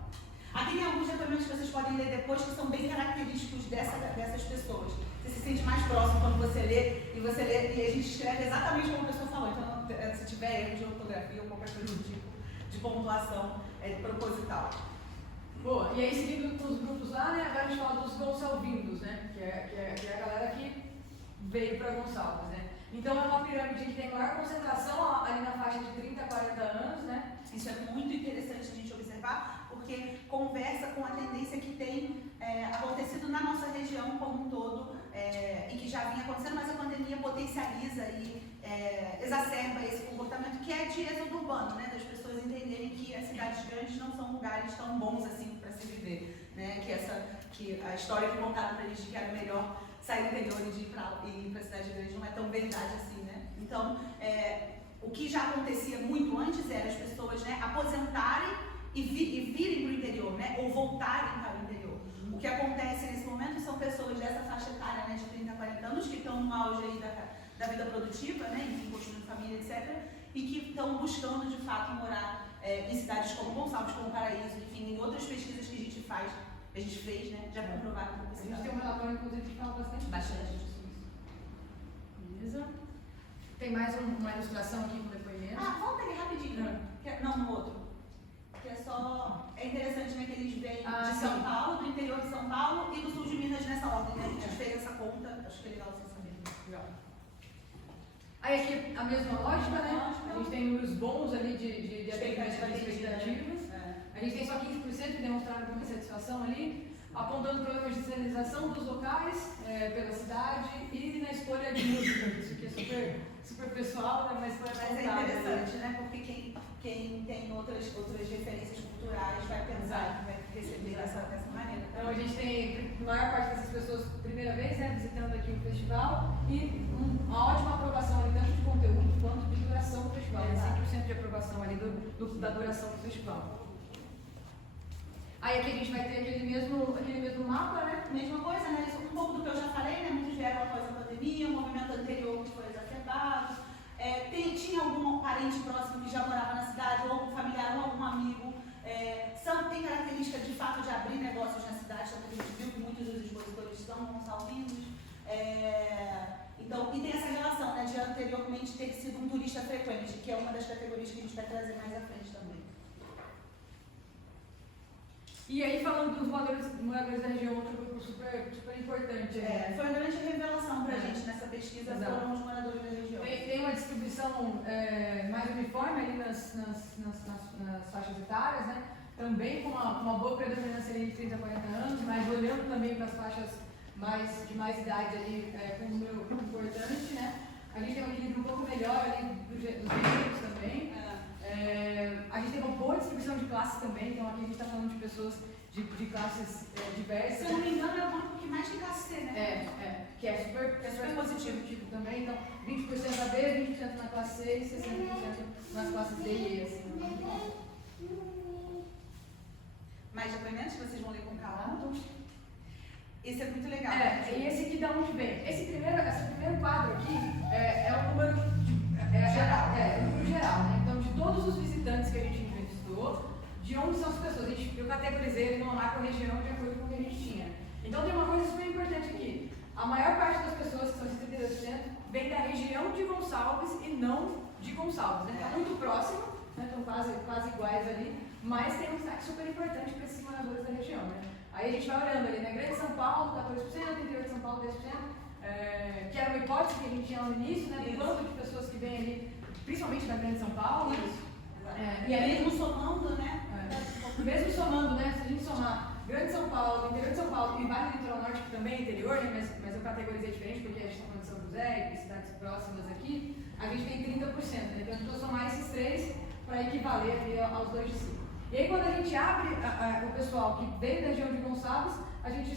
Aqui tem alguns depoimentos que vocês podem ler depois que são bem característicos dessas pessoas. Você se sente mais próximo quando você lê e a gente escreve exatamente como a pessoa falou. Então, se tiver erro de ortografia ou qualquer coisa do tipo de pontuação proposital. Boa, e aí seguindo com os grupos lá, né, agora a gente fala dos Gonçalvindos, né, que é a galera que veio para Gonçalves, né. Então é uma pirâmide que tem maior concentração ali na faixa de 30 a 40 anos, né. Isso é muito interessante a gente observar, porque conversa com a tendência que tem acontecido na nossa região como um todo, e que já vinha acontecendo, mas a pandemia potencializa e exacerba esse comportamento que é de êxodo urbano, né, das pessoas entenderem que as cidades grandes não são lugares tão bons assim para se viver, né, que a história que contaram para eles de que era melhor sair do interior e ir para a cidade grande não é tão verdade assim, né. Então, o que já acontecia muito antes era as pessoas, né, aposentarem e virem para o interior, né, ou voltarem para o interior. O que acontece nesse momento são pessoas dessa faixa etária, né, de 30 a 40 anos, que estão no auge aí da vida produtiva, né, enfim, construindo família, etc., e que estão buscando, de fato, morar em cidades como Gonçalves, como Paraíso, enfim, em outras pesquisas que a gente fez, né, já comprovaram que A gente tem um relatório, inclusive, que fala bastante disso. Beleza. Tem mais uma ilustração aqui com depoimento. Volta ali rapidinho. Não, no outro. Que é interessante, né, que eles vêm de São Paulo, do interior de São Paulo e do sul de Minas nessa ordem, né? A gente fez essa conta, acho que é legal vocês saberem. Legal. Aí aqui a mesma lógica, né? A gente tem números bons ali de atendimento de expectativas. A gente tem só 15% que demonstraram muita satisfação ali, apontando problemas de sinalização dos locais pela cidade e na escolha de música. Isso aqui é super pessoal, né? Mas é interessante, né? Porque quem tem outras referências culturais vai pensar, vai receber dessa maneira. Então a gente tem a maior parte dessas pessoas primeira vez, né, visitando aqui o festival e uma ótima aprovação ali, tanto de conteúdo quanto de duração do festival. 100% de aprovação ali da duração do festival. Aí aqui a gente vai ter aquele mesmo mapa, né? Mesma coisa, né? Isso, um pouco do que eu já falei, né? Muitos vieram após a pandemia, o movimento anterior que foi exacerbado. Tinha algum parente próximo que já morava na cidade, ou algum familiar, ou algum amigo. Tem característica de fato de abrir negócios na cidade, tanto que a gente viu que muitos dos expositores são gonçalvinos. Então, e tem essa relação, né, de anteriormente ter sido um turista frequente, que é uma das categorias que a gente vai trazer mais à frente também. E aí, falando dos moradores da região, outro grupo super importante. Foi uma grande revelação para a gente nessa pesquisa. Exato. Foram os moradores da região. Tem uma distribuição mais uniforme ali nas faixas etárias, né? Também com uma boa predominância ali de 30 a 40 anos, mas olhando também para as faixas de mais idade ali, com um número importante, né? A gente tem um equilíbrio um pouco melhor ali dos gêneros também. A gente tem uma boa distribuição de classes também, então aqui a gente está falando de pessoas de classes diversas. Se eu não me engano, é o grupo que mais tem classe C, né? Que é super positivo também, então 20% na B, 20% na classe C e 60% nas classes D e E, assim. Mais depoimentos que vocês vão ler com calma? Esse é muito legal. E esse aqui da onde vem? Esse primeiro quadro aqui é o número geral, né? Então, de todos os visitantes que a gente entrevistou, de onde são as pessoas? Eu categorizei ele numa macro-região de acordo com o que a gente tinha. Então, tem uma coisa super importante aqui. A maior parte das pessoas, que são 72%, vem da região de Gonçalves e não de Gonçalves. Está muito próximo, né? Estão quase iguais ali, mas tem um destaque super importante para esses moradores da região, né? Aí a gente vai olhando ali, né? Grande São Paulo, 14%, interior de São Paulo, 10%, que era uma hipótese que a gente tinha lá no início, né? Do quanto de pessoas que vêm ali, principalmente da Grande São Paulo. E aí, mesmo somando, né? Mesmo somando, né? Se a gente somar Grande São Paulo, interior de São Paulo e Vale do Litoral Norte, que também é interior, né? Mas eu categorizei diferente porque a gente está falando de São José e cidades próximas aqui, a gente tem 30%, né? Então a gente vai somar esses três para equivaler ali aos 2 de cima. E aí, quando a gente abre o pessoal que veio da região de Gonçalves, a gente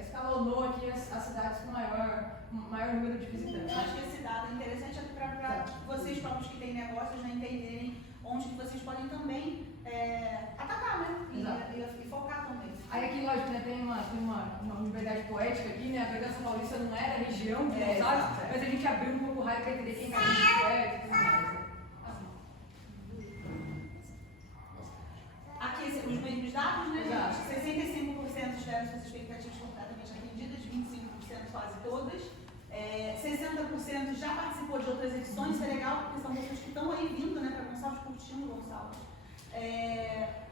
escalonou aqui as cidades com maior número de visitantes. Eu acho que esse dado é interessante para vocês próprios que têm negócios, né, entenderem onde que vocês podem também atacar, né? E focar também. Aí aqui, lógico, né, tem uma verdade poética aqui, né? A Bragança Paulista não era a região de Gonçalves, mas a gente abriu um pouco raio para entender quem está muito perto e tudo mais. Né? Aqui os mesmos dados, né, Exato. gente? 65% tiveram suas expectativas completamente atendidas, 25% quase todas. 60% já participou de outras edições, isso é legal, porque são pessoas que estão aí vindo, né, para Gonçalves, curtindo Gonçalves.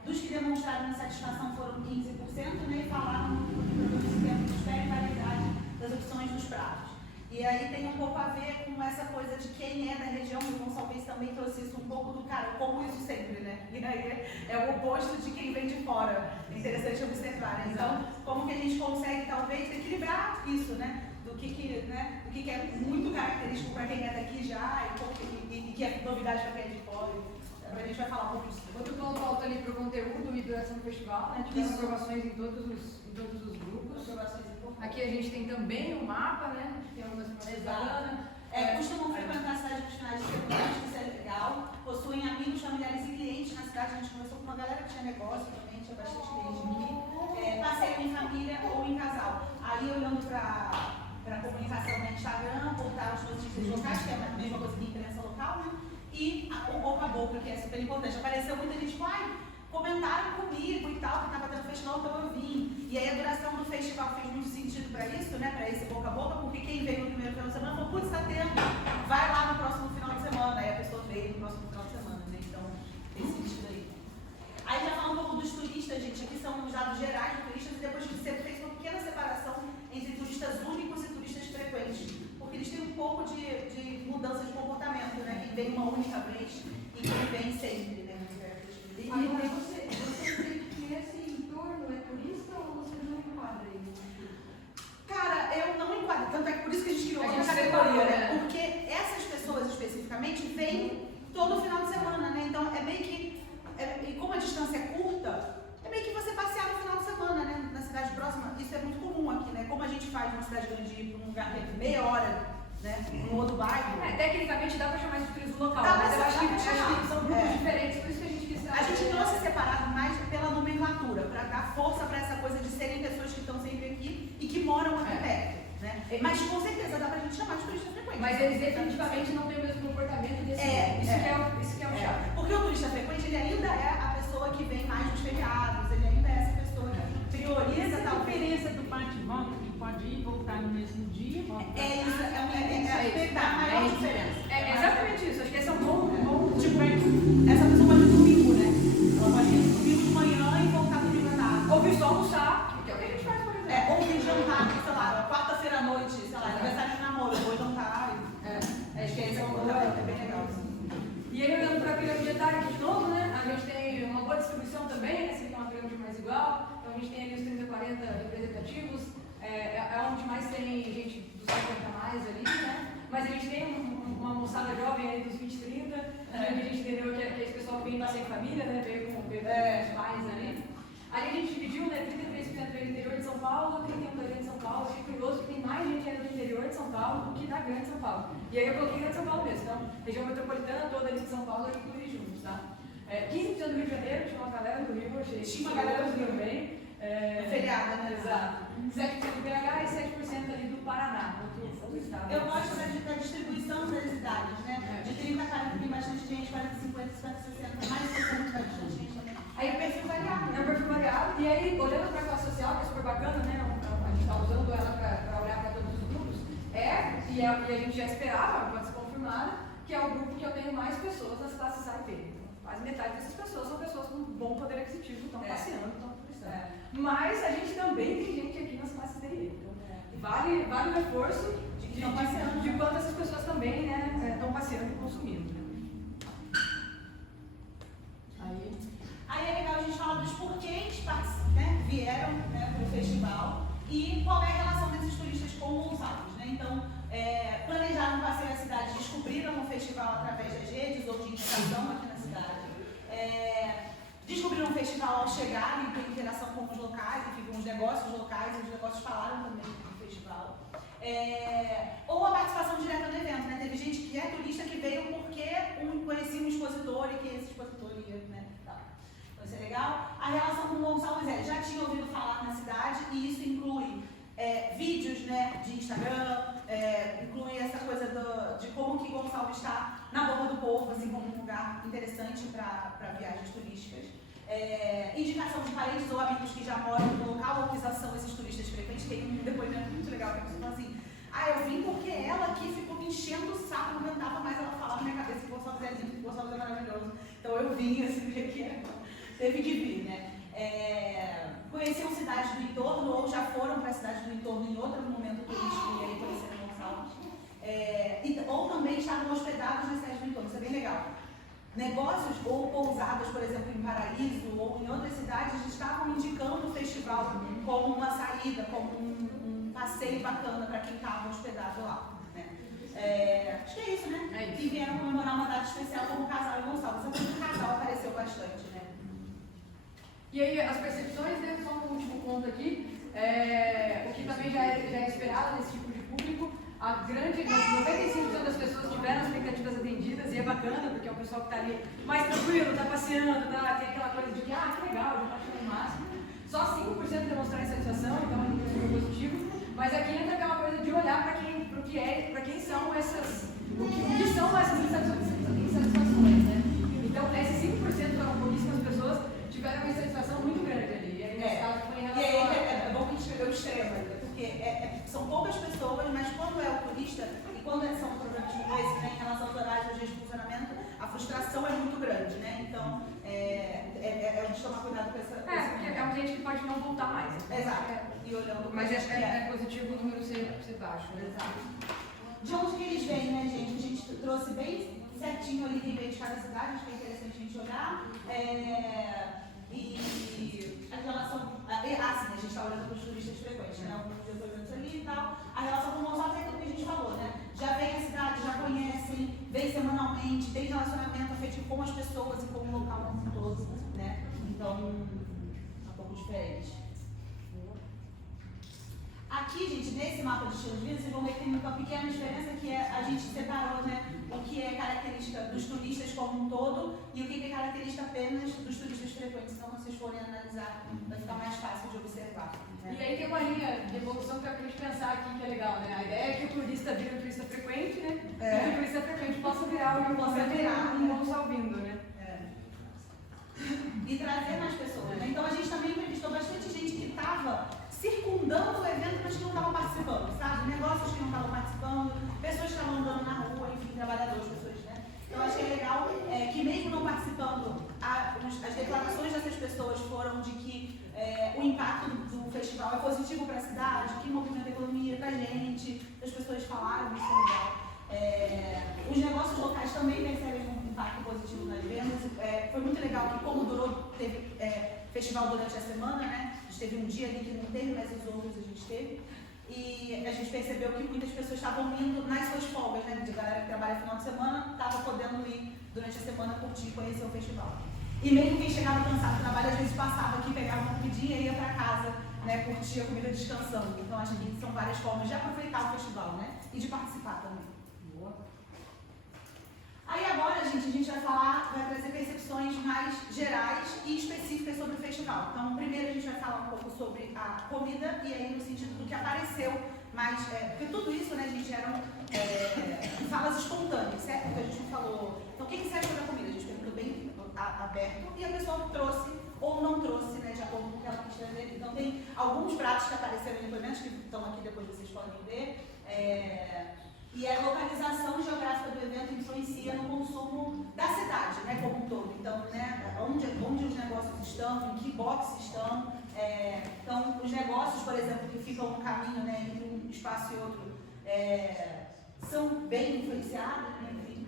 Dos que demonstraram insatisfação foram 15%, né, e falaram no tempo de espera e variedade das opções dos pratos. E aí tem um pouco a ver com essa coisa de quem é da região, e o Gonçalves também trouxe isso um pouco do cara, como isso sempre, né? E aí é o oposto de quem vem de fora. É interessante observar, né? Então, como que a gente consegue, talvez, equilibrar isso, né? Do que é muito característico para quem é daqui já e que é novidade para quem é de fora. A gente vai falar um pouco disso. Outro ponto alto ali para o conteúdo e duração do festival, né? Tivemos aprovações em todos os grupos. Aqui a gente tem também um mapa, né? Tem algumas informações bacanas. Costumam frequentar a cidade nos finais de semana, isso é legal. Possuem amigos, familiares e clientes na cidade. A gente conversou com uma galera que tinha negócio também, tinha bastante cliente aqui. Passeio em família ou em casal. Aí olhando para a comunicação no Instagram, portar as notícias locais, que é a mesma coisa que a imprensa local, né? E o boca a boca, que é super importante. Apareceu muita gente, comentaram comigo e tal, que estava tendo festival, então eu vim. E aí a duração do festival fez muito sentido para isso, né? Para esse boca a boca, porque quem veio no primeiro final de semana falou, putz, está tendo, vai lá no próximo final de semana. Aí a pessoa veio no próximo final de semana, né? Então, tem sentido aí. Aí já fala um pouco dos turistas, gente. Aqui são os dados gerais dos turistas, e depois você fez uma pequena separação entre turistas únicos e turistas frequentes. Porque eles têm um pouco de mudança de comportamento, né? Quem vem uma única vez e quem vem sempre, né? Agora, você tem que esse entorno é turista ou você não enquadra isso? Cara, eu não enquadro. Tanto é que por isso que a gente criou A outra gente categoria, separou, né? né? Porque essas pessoas especificamente vêm todo final de semana, né? Então é meio que. E como a distância é curta, é meio que você passear no final de semana, né? Na cidade próxima. Isso é muito comum aqui, né? Como a gente faz numa cidade grande ir para um lugar que é meia hora, né? No outro bairro. Tecnicamente dá para chamar de turismo local, Dá mas pra eu acho que chamar. são grupos diferentes, por isso que a gente quis A gente trouxe separado mais pela nomenclatura, para dar força para essa coisa de serem pessoas que estão sempre aqui e que moram aqui perto, né? Mas com certeza dá pra gente chamar de turista frequente. Mas eles definitivamente não têm o mesmo comportamento desse isso que é o chato. Porque o turista frequente, ele ainda é a pessoa que vem mais nos feriados, ele ainda é essa pessoa que prioriza Essa talvez. diferença do bate-volta, que pode ir e voltar no mesmo dia, volta pra É isso, casa, a maior diferença. É exatamente isso, acho que esse é um bom Tipo, essa pessoa pode ir domingo, né? Ela pode ir domingo de manhã e voltar domingo à tarde. ou vir só almoçar, que é o que a gente faz, por exemplo. Ou vir jantar, sei lá, quarta-feira à noite, sei lá, aniversário de namoro, ou jantar. Acho que esse é um comportamento, é bem legal. Assim. E aí, olhando para a pirâmide etária de novo, né? A gente tem uma boa distribuição também, essa aqui é uma pirâmide mais igual. Então a gente tem ali os 30 a 40 representativos, é onde mais tem gente dos 50 a mais ali, né? Mas a gente tem uma moçada jovem aí dos 20 e 30, a gente entendeu que esse pessoal que vem passear em família, né? Veio com os pais ali. Ali a gente dividiu, né? 33% veio do interior de São Paulo, 31% da grande São Paulo. Achei curioso que tem mais gente ainda do interior de São Paulo do que da grande São Paulo. E aí eu coloquei grande São Paulo mesmo. Então, região metropolitana toda ali de São Paulo eu incluí juntos, tá? 15% do Rio de Janeiro, tinha uma galera do Rio, achei. Tinha uma galera do Rio também. Feriada, né? Exato. 7% do BH e 7% ali do Paraná, outro estado. Eu gosto da distribuição das idades, né? De 30 a 40 tem bastante gente, 40, 50, 50, 60, mais de 60 tem bastante gente também. Aí o perfil variado. É um perfil variado. E aí, olhando para a classe social, que é super bacana, né? A gente está usando ela para olhar para todos os grupos. E a gente já esperava, pode ser confirmada, que é o grupo que eu tenho mais pessoas nas classes A e B. Então, quase metade dessas pessoas são pessoas com bom poder aquisitivo, estão passeando, estão turistando. Mas a gente também tem gente aqui nas classes D e E. Então, vale o reforço de quanto essas pessoas também estão passeando e consumindo. Aí é legal a gente falar dos porquês vieram para o festival e qual é a relação desses turistas com Gonçalves, né? Então, planejaram um passeio na cidade, descobriram o festival através das redes ou de indicação aqui na cidade. Descobriram o festival ao chegarem, ter interação com os locais, enfim, com os negócios locais, e os negócios falaram também do festival. Ou a participação direta no evento, né? Teve gente que é turista que veio porque conhecia um expositor e que esse expositor ia, né? Tá. Então isso é legal. A relação com o Gonçalves já tinha ouvido falar na cidade e isso inclui vídeos, né, de Instagram, inclui essa coisa de como que Gonçalves está na boca do povo, assim, como um lugar interessante para viagens turísticas. Indicação de parentes ou amigos que já moram no local ou que são esses turistas frequentes. Tem um depoimento muito legal que a pessoa fala assim: eu vim porque ela aqui ficou me enchendo o saco, não aguentava mais ela falar na minha cabeça que Gonçalves é lindo, que Gonçalves é maravilhoso. Então eu vim, assim, porque teve que vir, né? Conheciam cidades do entorno ou já foram para cidades do entorno em outro momento turístico e aí conheceram Gonçalves. Ou também estavam hospedados nas cidades do entorno, isso é bem legal. Negócios ou pousadas, por exemplo, em Paraíso ou em outras cidades, estavam indicando o festival como uma saída, como um passeio bacana para quem estava hospedado lá. Né? Acho que é isso, né? Que vieram comemorar uma data especial como o casal e Gonçalves. Essa coisa do casal apareceu bastante, né? E aí, as percepções, né? Só um último ponto aqui. O que também já é esperado nesse tipo de público. A grande, 95% das pessoas tiveram as expectativas atendidas e é bacana, porque é o pessoal que está ali mais tranquilo, está passeando, tem aquela coisa de que legal, já está achando o máximo. Só 5% demonstraram insatisfação, então é um número positivo. Mas aqui entra aquela coisa de olhar para quem são essas, o que são essas insatisfações, né? Então, esses 5% foram pouquíssimas pessoas, tiveram uma insatisfação muito grande ali. E aí, nesse caso, foi em relação é bom que a gente escreveu o extremo, porque são poucas pessoas, mas quando é o turista, e quando são problemas como esse, né, em relação aos horários, aos dias de funcionamento, a frustração é muito grande, né? Então, a gente tomar cuidado com essa... porque é um cliente que pode não voltar mais. Exato. E olhando Mas é positivo o número ser baixo. Né? Exato. De onde que eles vêm, né, gente? A gente trouxe bem certinho ali quem veio de cada cidade, acho que é interessante a gente olhar. E a relação... sim, a gente está olhando para os turistas frequentes, né? Alguns depoimentos ali e tal. A relação com o Gonçalves é aquilo que a gente falou, né? Já vem a cidade, já conhecem, vem semanalmente, tem relacionamento afetivo com as pessoas e com o local como um todo, né? Então, é um pouco diferente. Aqui, gente, nesse mapa de estilo de vida, vocês vão ver que tem uma pequena diferença que a gente separou, né? O que é característica dos turistas como um todo e o que é característica apenas dos turistas frequentes. Então, quando vocês forem analisar, vai ficar mais fácil de observar. Né? E aí tem uma linha de evolução que é pra gente pensar aqui que é legal, né? A ideia é que o turista vira um turista frequente, né? E que o turista frequente possa virar um Gonçalvindo, né? E trazer mais pessoas, né? Então, a gente também entrevistou bastante gente que estava circundando o evento, mas que não estavam participando, sabe? Negócios que não estavam participando, pessoas que estavam andando na rua, enfim, trabalhadores, pessoas, né? Então, eu achei legal que mesmo não participando, as declarações dessas pessoas foram de que o impacto do festival é positivo para a cidade, que movimenta a economia para a gente, as pessoas falaram, isso é legal. Os negócios locais também percebem um impacto positivo nas vendas. Foi muito legal que, como teve festival durante a semana, né? A gente teve um dia ali que não teve, mas os outros a gente teve. E a gente percebeu que muitas pessoas estavam indo nas suas folgas, né? De galera que trabalha final de semana, estava podendo ir durante a semana curtir e conhecer o festival. E mesmo quem chegava cansado do trabalho, às vezes passava aqui, pegava uma comidinha e ia para casa, né? Curtir a comida descansando. Então acho que são várias formas de aproveitar o festival, né? E de participar também. Boa. Aí agora, gente, a gente vai trazer percepções mais gerais e específicas sobre o festival. Então, primeiro a gente vai falar um pouco sobre a comida e aí no sentido do que apareceu mais... porque tudo isso, né, gente, eram falas espontâneas, certo? Porque a gente não falou... Então, o que você acha sobre a comida? A gente perguntou bem aberto e a pessoa trouxe ou não trouxe, né, de acordo com o que ela quis trazer. Então, tem alguns pratos que apareceram em depoimentos que estão aqui, depois vocês podem ver. E a localização geográfica do evento influencia no consumo da cidade, né, como um todo. Então, né, onde os negócios estão, em que box estão. Então, os negócios, por exemplo, que ficam no caminho, né, entre um espaço e outro, são bem influenciados, né, enfim.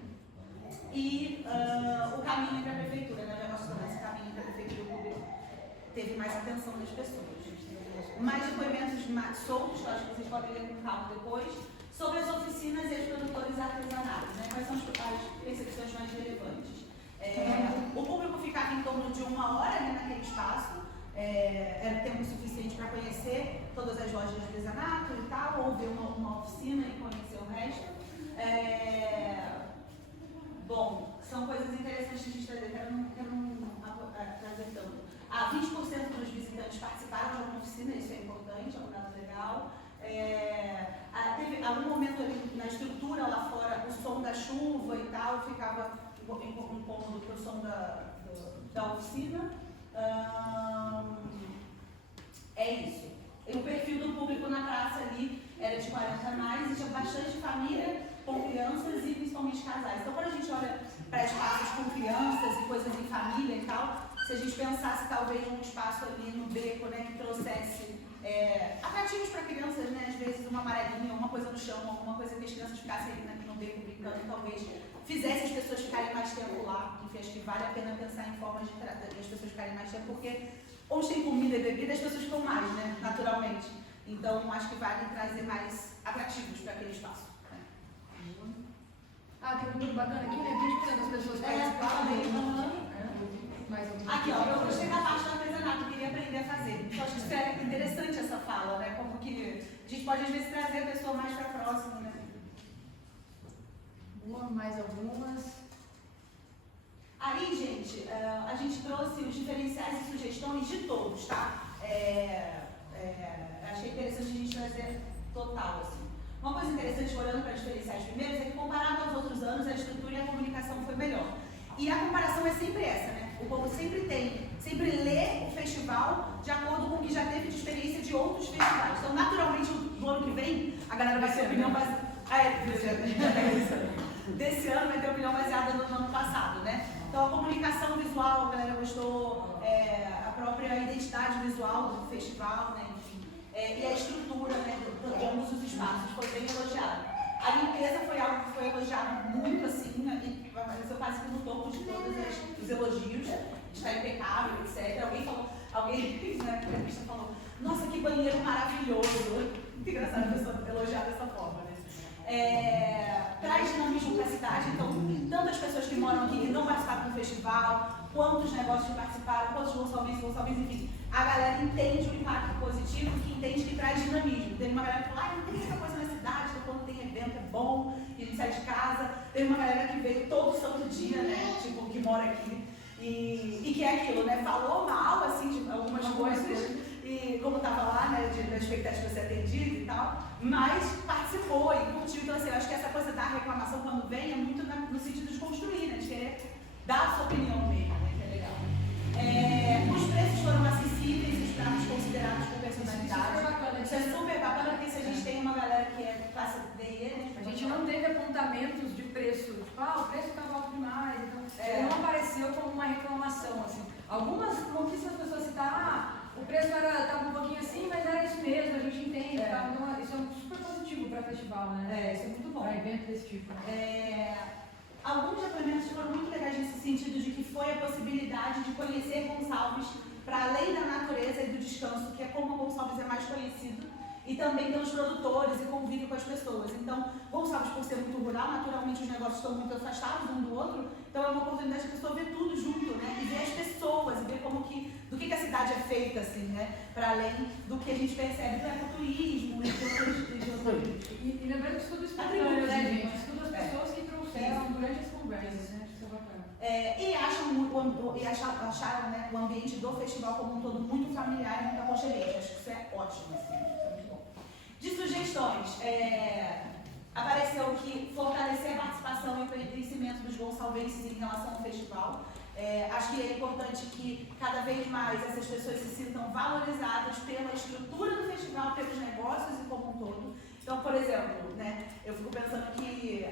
E o caminho entre a prefeitura, né, o negócio também, esse caminho entre a prefeitura e o público, teve mais atenção das pessoas. Mais depoimentos mais soltos, que eu acho que vocês podem ler com calma depois, sobre as oficinas e os produtores artesanais, né? Quais são as percepções mais relevantes? O público ficava em torno de 1 hora, né, naquele espaço, era tempo suficiente para conhecer todas as lojas de artesanato e tal, ou ver uma oficina e conhecer o resto. Bom, são coisas interessantes que a gente trazer, quero não trazer tanto. 20% dos visitantes participaram de alguma oficina, isso é importante, é um dado legal. Teve algum momento ali na estrutura lá fora, o som cômodo para o som da oficina. É isso. O perfil do público na praça ali era de 40 a mais e tinha bastante família com crianças e principalmente casais. Então, quando a gente olha para espaços com crianças e coisas em família e tal, se a gente pensasse talvez num espaço ali no beco, né, que trouxesse atrativos para crianças, né, às vezes uma amarelinha, uma coisa no chão, alguma coisa que as crianças ficassem ali no beco brincando, talvez fizesse as pessoas ficarem mais tempo lá. Enfim, acho que vale a pena pensar em formas de as pessoas ficarem mais tempo, porque onde tem comida e bebida, as pessoas ficam mais, né, naturalmente. Então, acho que vale trazer mais atrativos para aquele espaço. Tem um grupo bacana aqui, né? 20% das pessoas participaram. Aqui, ó, eu gostei da parte do artesanato, queria aprender a fazer. Eu acho que é interessante essa fala, né? Como que a gente pode, às vezes, trazer a pessoa mais para próxima, né? Mais algumas. Aí, gente, a gente trouxe os diferenciais e sugestões de todos, tá? Achei interessante a gente trazer total, assim. Uma coisa interessante, olhando para diferenciais primeiros, é que comparado aos outros anos, a estrutura e a comunicação foi melhor. E a comparação é sempre essa, né? O povo sempre lê o festival de acordo com o que já teve de experiência de outros festivais. Então, naturalmente, do ano que vem, a galera vai ter opinião baseada... Desse ano vai ter opinião baseada no ano passado, né? Então, a comunicação visual, a galera gostou, a própria identidade visual do festival, né? Enfim, e a estrutura, né, de ambos os espaços foi bem elogiada. A limpeza foi algo que foi elogiado muito, assim, e apareceu quase que no topo de todos os elogios. Está impecável, etc. Alguém na entrevista falou, nossa, que banheiro maravilhoso. Muito engraçado a pessoa elogiar dessa forma, né? Traz dinamismo para a cidade, então, tanto as pessoas que moram aqui, que não participaram do festival, quanto os negócios que participaram, quantos gonçalves, enfim, a galera entende o impacto positivo, que entende que traz dinamismo. Tem uma galera que fala, não tem essa coisa na cidade, quando tem evento é bom, que a gente sai de casa. Tem uma galera que veio todo santo dia, né, tipo, que mora aqui, e que é aquilo, né, falou mal, assim, de algumas coisas, e como estava lá, né, da expectativa de ser atendido e tal, mas participou e curtiu. Então, assim, eu acho que essa coisa da reclamação, quando vem, é muito no sentido de construir, né, de querer dar a sua opinião mesmo, né, que é legal. Os preços foram acessíveis, os pratos considerados com personalidade. Isso é super bacana, porque se a gente tem uma galera que é classe D, né, a gente não teve apontamentos de preço, tipo, o preço estava alto demais, então não apareceu como uma reclamação, assim. Algumas, pouquíssimas pessoas citaram, o preço estava um pouquinho assim, mas era isso mesmo, a gente entende, tá? Então, isso é super positivo para festival, né? Isso é muito bom. Para evento desse tipo. Alguns depoimentos foram muito legais nesse sentido de que foi a possibilidade de conhecer Gonçalves para além da natureza e do descanso, que é como Gonçalves é mais conhecido, e também pelos produtores e convívio com as pessoas. Então, Gonçalves, por ser muito rural, naturalmente os negócios estão muito afastados um do outro, então é uma oportunidade de a pessoa ver tudo junto, né? E ver as pessoas, e ver do que a cidade é feita, assim, né? Para além do que a gente percebe do ecoturismo e de outros. E lembrando que isso tudo espontâneo, né, gente? Isso tudo as pessoas que trouxeram durante as conversas, né? Acho que isso é bacana. E acharam, né, o ambiente do festival como um todo muito familiar e muito aconchegante. Acho que isso é ótimo, assim, isso é muito bom. De sugestões, apareceu que fortalecer a participação e o pertencimento dos gonçalvenses em relação ao festival. Acho que é importante que cada vez mais essas pessoas se sintam valorizadas pela estrutura do festival, pelos negócios e como um todo. Então, por exemplo, né, eu fico pensando que,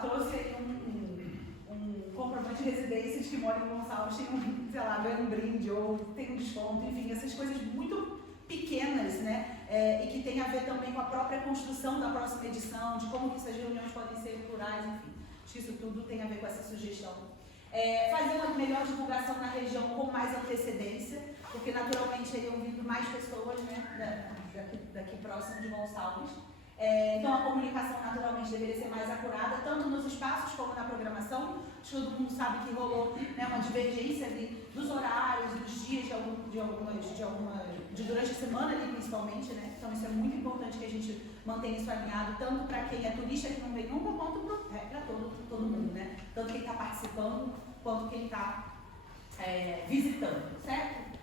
trouxe um comprovante de residência de que mora em Gonçalves, tem ganha um brinde ou tem um desconto, enfim, essas coisas muito pequenas, né, e que tem a ver também com a própria construção da próxima edição, de como que essas reuniões podem ser plurais, enfim, acho que isso tudo tem a ver com essa sugestão. Fazer uma melhor divulgação na região com mais antecedência, porque naturalmente teriam vindo mais pessoas, né, daqui próximo de Gonçalves. Então a comunicação naturalmente deveria ser mais acurada, tanto nos espaços como na programação. Acho que todo mundo sabe que rolou, né, uma divergência ali dos horários e dos dias durante a semana ali principalmente, né? Então isso é muito importante que a gente mantenha isso alinhado, tanto para quem é turista que não vem nunca, quanto para todo mundo, né? Tanto quem está participando, quanto quem está visitando, certo?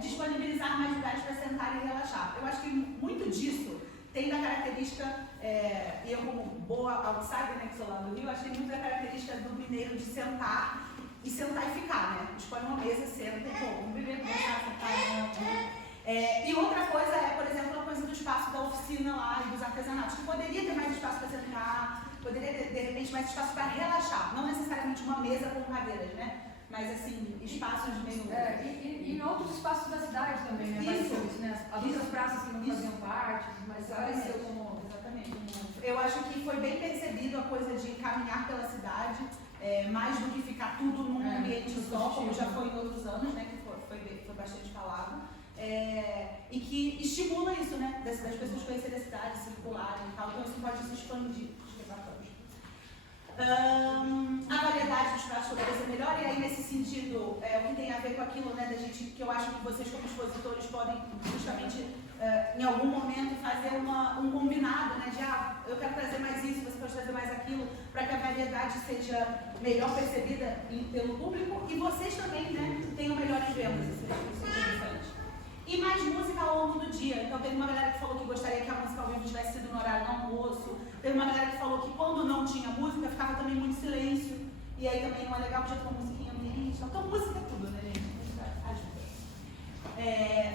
Disponibilizar mais lugares para sentar e relaxar. Eu acho que muito disso tem da característica, eu como boa outsider, né, que sou lá do Rio, achei muito da característica do mineiro de sentar e ficar, né? Escolhe uma mesa, senta e pô, vamos beber, conversar, sentar, e outra coisa por exemplo, a coisa do espaço da oficina lá e dos artesanatos, que poderia ter mais espaço para sentar, poderia ter, de repente, mais espaço para relaxar, não necessariamente uma mesa com cadeiras, né? Mas, assim, espaços meio... E em outros espaços da cidade também, né? Isso. Né? As outras praças que não faziam parte, mas apareceu como... Exatamente. Eu acho que foi bem percebido a coisa de caminhar pela cidade, mais do que ficar tudo num ambiente só, como já foi em outros anos, né? Que foi bastante falado. E que estimula isso, né? Das pessoas conhecerem a cidade, circularem e tal. Então, isso pode se expandir. A variedade dos pratos poderia ser melhor, e aí nesse sentido, o que tem a ver com aquilo, né, da gente, que eu acho que vocês como expositores podem justamente, em algum momento, fazer um combinado, né, de eu quero trazer mais isso, você pode trazer mais aquilo, para que a variedade seja melhor percebida pelo público, e vocês também, né, tenham melhores vendas, isso é interessante. E mais música ao longo do dia. Então teve uma galera que falou que gostaria que a música ao vivo tivesse sido no horário do almoço. Teve uma galera que falou que quando não tinha música, ficava também muito silêncio. E aí também não é legal, podia ter uma musiquinha ambiente. Então música é tudo, né, gente? Música ajuda.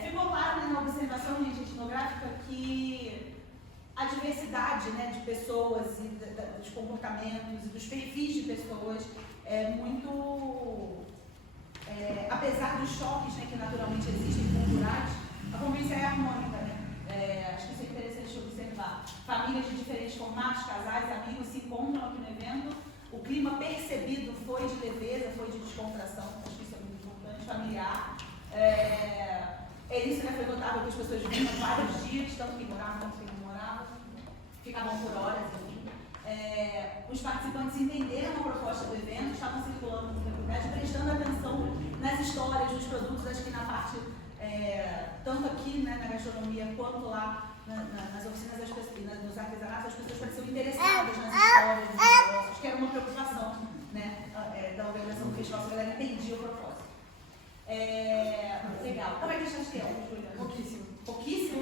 Ficou claro, né, na observação, gente, etnográfica, que a diversidade, né, de pessoas e dos comportamentos e dos perfis de pessoas é muito... apesar dos choques, né, que naturalmente existem, culturais, a convivência é harmônica, né? Acho que isso é interessante observar. Famílias de diferentes formatos, casais, amigos se encontram aqui no evento. O clima percebido foi de leveza, foi de descontração, acho que isso é muito importante, familiar. Isso, né, foi notável que as pessoas vinham vários dias, tanto que moravam, tanto que não moravam, ficavam por horas, enfim. Os participantes entenderam a proposta do evento, estavam circulando com tranquilidade, prestando atenção nas histórias, nos produtos, acho que na parte, tanto aqui, né, na gastronomia, quanto lá nas oficinas das pessoas, nos artesanatos, as pessoas pareciam interessadas nas histórias, nos negócios, que era uma preocupação, né, da organização do festival, se a galera entendia o propósito. Legal. Como é que a gente tem, Julia? Pouquíssimo. Pouquíssimo?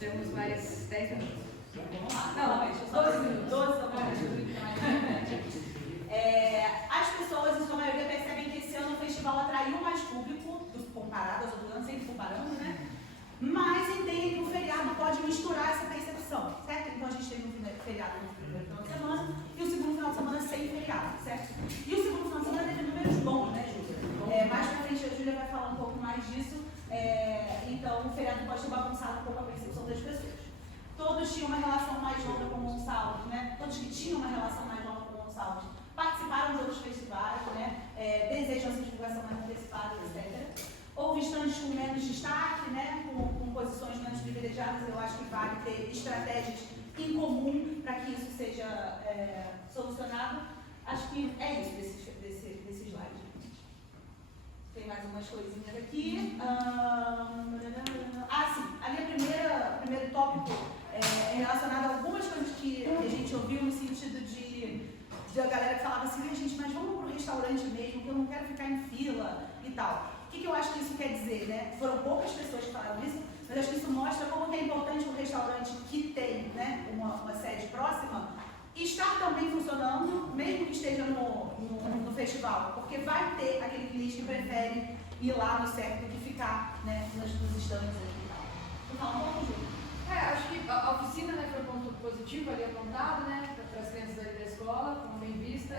Temos mais 10 minutos. Vamos lá. Não, 12 minutos. 12 As pessoas, em sua maioria, percebem que esse ano o festival atraiu mais público, comparado aos outros anos, sempre comparando, né? Mas entendem que o feriado pode misturar essa percepção, certo? Então a gente tem um feriado no primeiro final de semana e o segundo final de semana sem feriado, certo? E o segundo final de semana teve números bons, né, Júlia? Mais pra frente a Júlia vai falar um pouco mais disso. Então o feriado pode ter bagunçado um pouco a percepção das pessoas. Todos tinham uma relação mais longa com Gonçalves, né? Todos que tinham uma relação mais longa com Gonçalves participaram de outros festivais, né? Desejam essa divulgação mais antecipada, etc. Houve estandes com menos destaque, né? Com posições menos privilegiadas. Eu acho que vale ter estratégias em comum para que isso seja solucionado. Acho que é isso desse slide. Tem mais umas coisinhas aqui. Sim, ali o primeiro tópico é relacionado a algumas coisas que a gente ouviu no sentido de a galera que falava assim, gente, mas vamos pro restaurante mesmo, que eu não quero ficar em fila e tal. O que eu acho que isso quer dizer, né? Foram poucas pessoas que falaram isso, mas acho que isso mostra como é importante um restaurante que tem, né, uma sede próxima estar também funcionando, mesmo que esteja no festival, porque vai ter aquele cliente que prefere ir lá no certo do que ficar, né, nos estandes aqui e tal. Vou falar um pouco, Júlio. Acho que a oficina, né, foi um ponto positivo ali apontado, né, para as crianças ali da escola, como bem vista.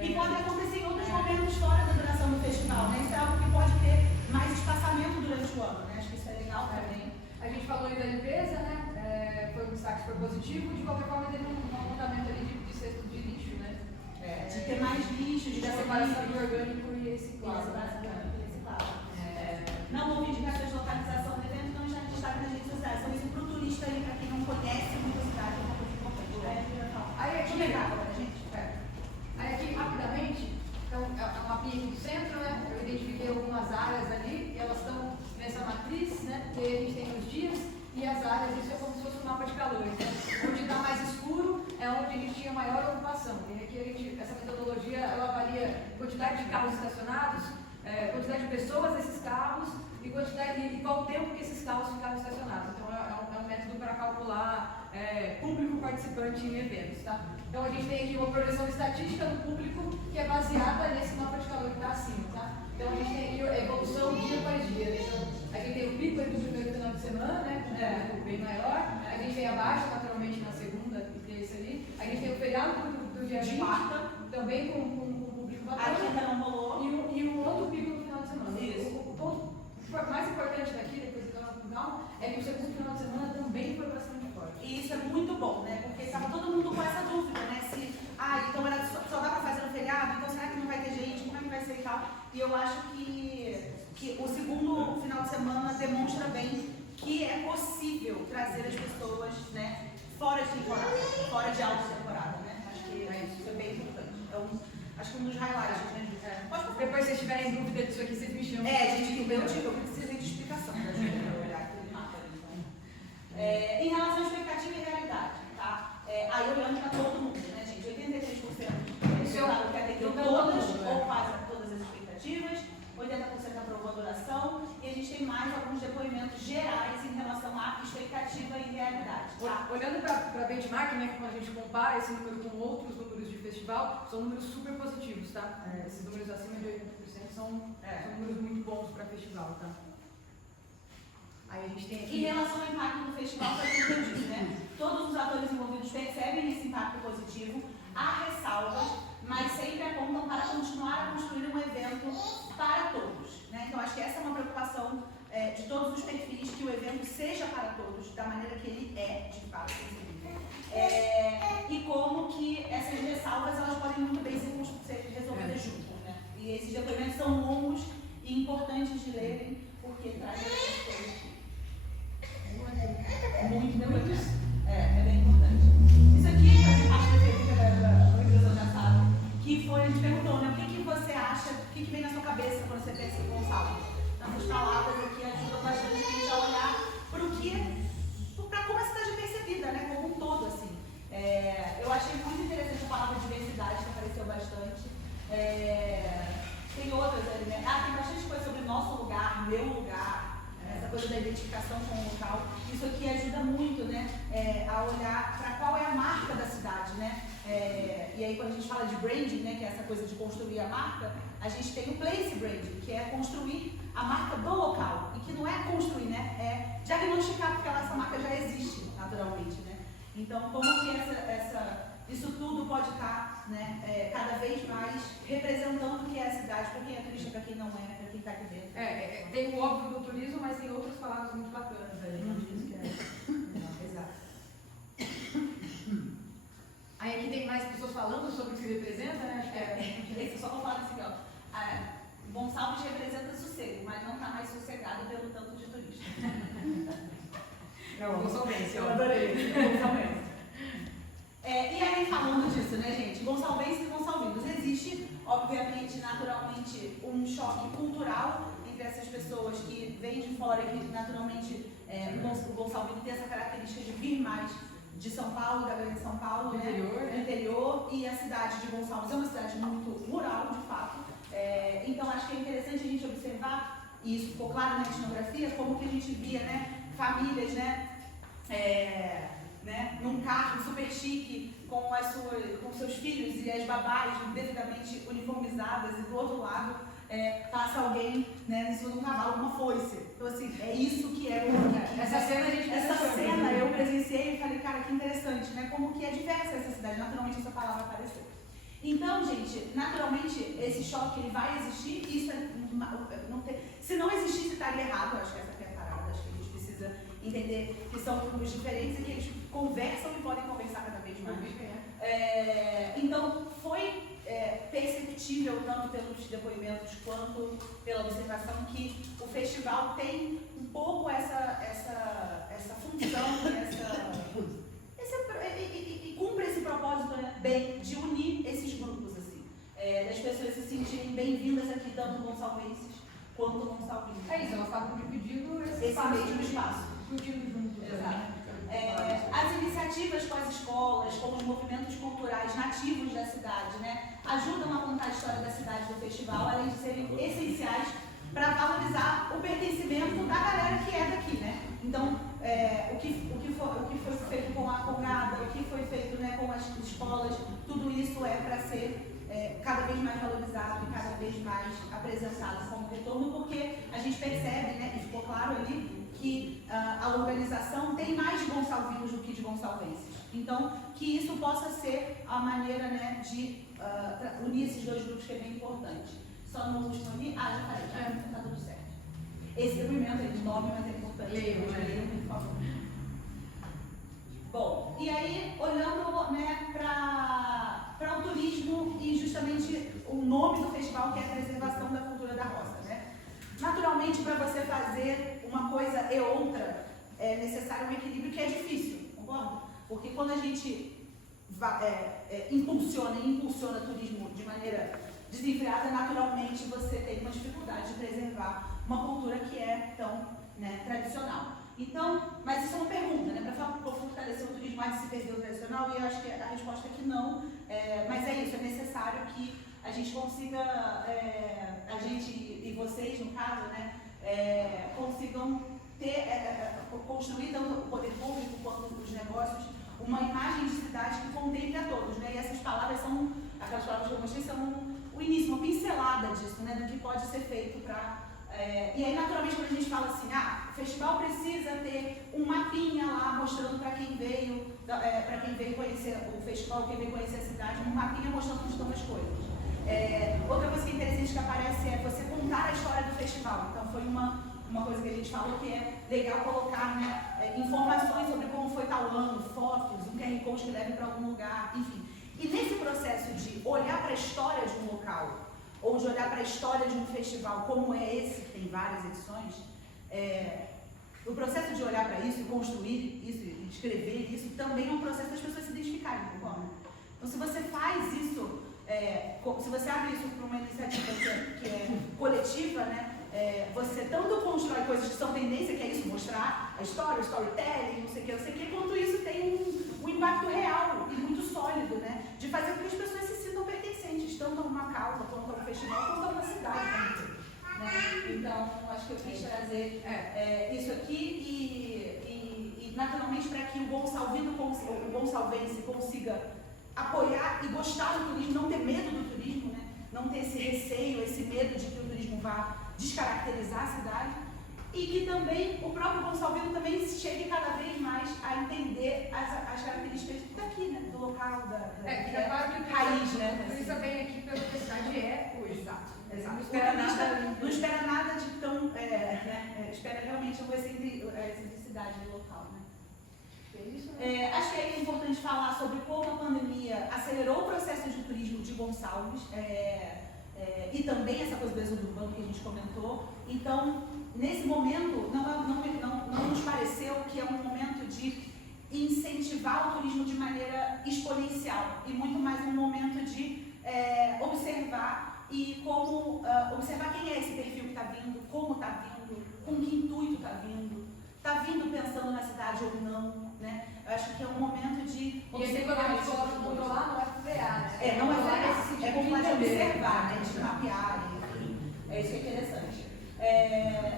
E pode acontecer em outros momentos fora da duração do festival, né? Isso é algo que pode ter mais espaçamento durante o ano, né? Acho que isso é legal também. A gente falou aí da limpeza, né? Foi um destaque super positivo, de qualquer forma teve um apontamento ali de cesto de lixo, né? De ter mais lixo, de da separação de orgânico e reciclável. Não houve indicações de localização do evento, então já destaque nas redes sociais. Então, isso para o turista aí, para quem não conhece muito a cidade, é uma coisa importante. Aí aqui, rapidamente, então, é uma mapinha aqui do centro, né? Eu identifiquei algumas áreas ali, e elas estão nessa matriz, né? Que a gente tem os dias e as áreas, isso é como se fosse um mapa de calores, né? Onde está mais escuro é onde a gente tinha maior ocupação. E aqui essa metodologia, ela varia quantidade de carros estacionados, quantidade de pessoas nesses carros e qual o tempo que esses carros ficaram estacionados. Então é para calcular público participante em eventos, tá? Então a gente tem aqui uma projeção estatística do público que é baseada nesse mapa de calor que está acima, tá? Então a gente tem aqui a evolução dia após dia, né? Então a gente tem o pico do primeiro final de semana, né? Com um público bem maior, a gente tem a baixa naturalmente na segunda e terça ali, a gente tem o feriado do dia 20, também com público bacana. A quinta não rolou. E o outro pico no final de semana. Isso. O ponto mais importante daqui, depois do final, é que o segundo final de semana também foi bastante forte. E isso é muito bom, né? Porque estava todo mundo com essa dúvida, né? Se, então só dá para fazer no feriado, então será que não vai ter gente? Como é que vai ser e tal? E eu acho que o segundo final de semana demonstra bem que é possível trazer as pessoas, né? Fora de temporada, fora de alta temporada, né? Acho que isso é bem importante. Então, acho que um dos highlights, né? Pode fazer. Depois, se vocês tiverem dúvida disso aqui, vocês me chamam. Gente, eu precisei de explicação para olhar aquele mapa. Em relação à expectativa e realidade, tá? Aí olhando para todo mundo, né, gente? 83% quer ter todas ou quase todas as expectativas, 80% aprovou a duração, e a gente tem mais alguns depoimentos gerais em relação à expectativa e realidade. Tá? Olhando para benchmark, né, quando a gente compara esse número com outros números de festival, são números super positivos, tá? Esses números acima de 80% são números muito bons para festival, tá? Aí a gente tem aqui... Em relação ao impacto do festival, foi o que eu disse, né? Todos os atores envolvidos percebem esse impacto positivo, há ressalvas, mas sempre apontam para continuar a construir um evento para todos, né? Então acho que essa é uma preocupação de todos os perfis, que o evento seja para todos, da maneira que ele é, de fato. E como que essas ressalvas, elas podem muito bem ser resolvidas juntas, né? E esses depoimentos são longos e importantes de lerem, porque trazem essas coisas muito depoimentos. É bem importante. Isso aqui, faz parte da pergunta da organização já sabe, que foi, a gente perguntou, né? O que você acha, o que vem na sua cabeça quando você pensa em Gonçalo? Essas palavras aqui ajudam bastante a gente a olhar para como a cidade é percebida, né? Como um todo, assim. Eu achei muito interessante a palavra diversidade, que apareceu bastante. Tem outras ali, né? Tem bastante coisa sobre nosso lugar, meu lugar, essa coisa da identificação com o local. Isso aqui ajuda muito, né? A olhar para qual é a marca da cidade, né? E aí quando a gente fala de branding, né, que é essa coisa de construir a marca, a gente tem o place branding, que é construir a marca do local, e que não é construir, né, é diagnosticar, porque essa marca já existe naturalmente, né? Então como que isso tudo pode estar, né, cada vez mais representando o que é a cidade, para quem é turista, para quem não é, para quem está aqui dentro. Tem o óbvio do turismo, mas tem outras palavras muito bacanas aí. Exato. Aí aqui tem mais pessoas falando sobre o que representa, né? Acho que Esse só vou falar assim, ó. Gonçalves representa sossego, mas não está mais sossegado pelo tanto de turista. Não, Gonçalves, eu adorei. Gonçalves. E aí, falando disso, né, gente? Gonçalves e Gonçalvinos. Existe, obviamente, naturalmente, um choque cultural entre essas pessoas que vêm de fora e que, naturalmente, o Gonçalvino tem essa característica de vir mais de São Paulo, da Grande São Paulo, do interior, e a cidade de Gonçalves é uma cidade muito rural, de fato. Então, acho que é interessante a gente observar, e isso ficou claro na etnografia, como que a gente via, né, famílias, num carro super chique, com seus filhos e as babás devidamente uniformizadas, e do outro lado passa alguém, né, em cima de um cavalo com uma foice. Então, assim, é isso que é o essa cena eu presenciei e falei, cara, que interessante, né? Como que é diversa essa cidade, naturalmente essa palavra apareceu. Então, gente, naturalmente, esse choque ele vai existir, isso se não existisse, estaria errado, acho que essa aqui é a parada, acho que a gente precisa entender que são grupos diferentes e que eles conversam e podem conversar cada vez mais. Então, foi perceptível, tanto pelos depoimentos quanto pela observação, que o festival tem um pouco essa função, e cumpre esse propósito, né, bem, de unir esses grupos, assim, das pessoas se sentirem bem-vindas aqui, tanto gonçalvenses quanto gonçalvinos. É isso, elas estavam dividindo esse mesmo espaço. Discutindo juntos. Exato. As iniciativas com as escolas, com os movimentos culturais nativos da cidade, né, ajudam a contar a história da cidade do festival, além de serem essenciais para valorizar o pertencimento da galera que é daqui, né? Então, o ser cada vez mais valorizado e cada vez mais apresentado como retorno, porque a gente percebe, né, e ficou claro ali, que a organização tem mais de gonçalvinos do que de gonçalvenses. Então, que isso possa ser a maneira, né, de unir esses dois grupos, que é bem importante. Só no último ali, já falei, tá tudo certo. Esse depoimento é enorme, mas é importante. Leiam, por favor. Bom, e aí, olhando, né, para o turismo e justamente o nome do festival, que é a Preservação da Cultura da Roça, né? Naturalmente, para você fazer uma coisa e outra, é necessário um equilíbrio que é difícil, concorda? Porque quando a gente impulsiona turismo de maneira desenfreada, naturalmente você tem uma dificuldade de preservar uma cultura que é tão, né, tradicional. Então, mas isso é uma pergunta, né? Para fortalecer o turismo, há de se perder o tradicional, e eu acho que a resposta é que não. Mas é isso, é necessário que a gente consiga, a gente e vocês, no caso, né, consigam construir, tanto o poder público quanto os negócios, uma imagem de cidade que contemple a todos, né? E essas palavras são, aquelas palavras que eu mostrei, são o início, uma pincelada disso, né? Do que pode ser feito para... e aí, naturalmente, quando a gente fala assim, o festival precisa ter um mapinha lá mostrando para quem veio conhecer o festival, quem veio conhecer a cidade, um mapinha mostrando onde estão as coisas. Outra coisa que é interessante que aparece é você contar a história do festival. Então, foi uma coisa que a gente falou que é legal colocar, né, informações sobre como foi tal ano, fotos, um QR Code que leve para algum lugar, enfim. E nesse processo de olhar para a história de um local, ou de olhar para a história de um festival, como é esse, que tem várias edições, o processo de olhar para isso e construir isso, e escrever isso, também é um processo das pessoas se identificarem, concorda? Então, se você faz isso, se você abre isso para uma iniciativa que é coletiva, né, você tanto constrói coisas que são tendência, que é isso, mostrar a história, o storytelling, não sei o que, quanto isso tem um impacto real e muito sólido, né, de fazer com que as pessoas se sintam pertencentes, tanto a uma causa, quanto a um festival, quanto a uma cidade também, né? Então, acho que eu quis trazer isso aqui e naturalmente, para que o gonçalvense consiga apoiar e gostar do turismo, não ter medo do turismo, né? Não ter esse receio, esse medo de que o turismo vá descaracterizar a cidade, e que também o próprio gonçalvino também chegue cada vez mais a entender as características daqui, né? Do local, da claro que raiz, né? O turista vem aqui pela que a cidade é hoje. Exato. Não espera Não espera nada de tão... espera realmente a excentricidade do local, né? Acho que é importante falar sobre como a pandemia acelerou o processo de turismo de Gonçalves, e também essa coisa do êxodo urbano que a gente comentou. Então, nesse momento, não nos pareceu que é um momento de incentivar o turismo de maneira exponencial, e muito mais um momento de observar e como observar quem é esse perfil que está vindo, como está vindo, com que intuito está vindo pensando na cidade ou não, né? Eu acho que é um momento de observar. E aí, quando a gente controlar, não é frear, né? Não é frear, é como de observar, né? De mapear, enfim. Isso que é interessante.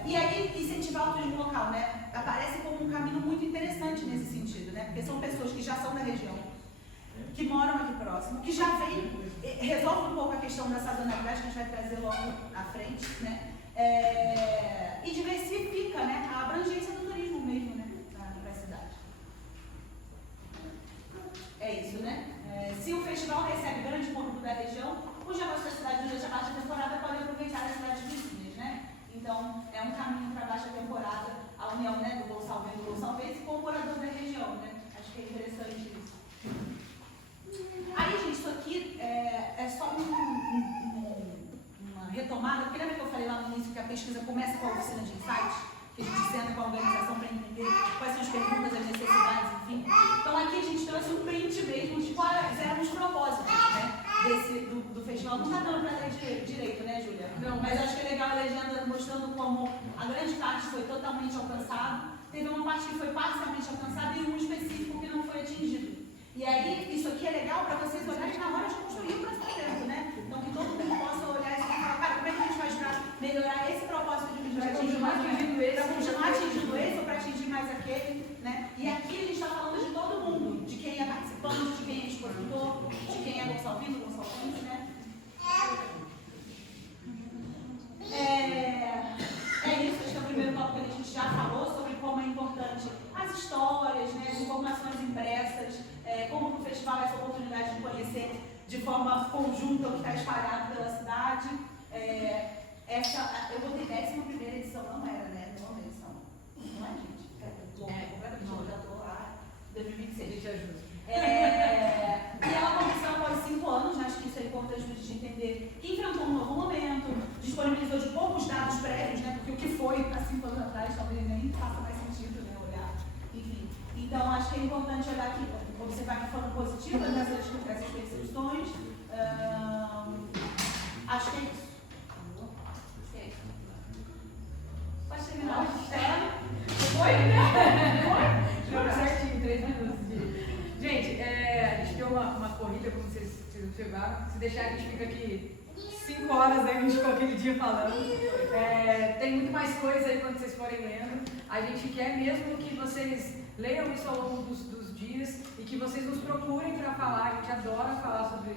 E aí, incentivar o turismo local, né? Aparece como um caminho muito interessante nesse sentido, né? Porque são pessoas que já são da região, que moram aqui próximo, que já vêm, resolve um pouco a questão da sazonalidade, que a gente vai trazer logo à frente, né? E diversifica, né, a abrangência do turismo mesmo, né, para a cidade. É isso, né? Se o festival recebe grande público da região, os negócios da cidade durante a baixa temporada podem aproveitar as cidades vizinhas, né? Então, é um caminho para a baixa temporada, a união, né, do Gonçalves e do Gonçalves com o morador da região, né? Acho que é interessante isso. Aí, gente, isso aqui é só uma retomada, porque lembra que eu falei lá no início que a pesquisa começa com a oficina de insights, que a gente senta com a organização para entender quais são as perguntas, as necessidades, enfim. Então aqui a gente trouxe um print mesmo de quais eram os propósitos, né, do festival. Não está dando para ler direito, né, Júlia? Não. Mas acho que é legal a legenda mostrando como a grande parte foi totalmente alcançada, teve uma parte que foi parcialmente alcançada e um específico que não foi atingido. E aí, isso aqui é legal para vocês olharem na hora de construir o próximo evento, né? Então, que todo mundo possa olhar isso e falar, cara, como é que a gente faz para melhorar esse propósito de a gente atingir mais para continuar atingindo esse ou para atingir mais aquele, né? E aqui a gente está falando de todo mundo, de quem é participante, de quem é expositor, de quem é gonçalvino, consultante, né? É isso, acho que é o primeiro tópico que a gente já falou sobre como é importante as histórias, né, as informações impressas, como o festival é essa oportunidade de conhecer de forma conjunta o que está espalhado pela cidade. Eu vou ter 11ª edição, não era, né? Não é edição. Não é, gente? Completamente, já estou lá, 2026. A gente ajuda. E ela começou após 5 anos, né? Acho que isso é importante para a gente entender que enfrentou um novo momento, disponibilizou de poucos dados prévios, né? Porque o que foi há 5 anos atrás talvez nem faça mais sentido, né? Olhar, enfim. Então, acho que é importante olhar aqui, observar que foram positivas essas percepções. Acho que é isso. Pode terminar. Foi, né? Foi certinho, 3 minutos. Gente, a gente deu uma corrida, como vocês observaram. Se deixar, a gente fica aqui 5 horas, né? A gente ficou aquele dia falando. Tem muito mais coisa aí quando vocês forem lendo. A gente quer mesmo que vocês leiam isso ao longo dos dias e que vocês nos procurem para falar. A gente adora falar sobre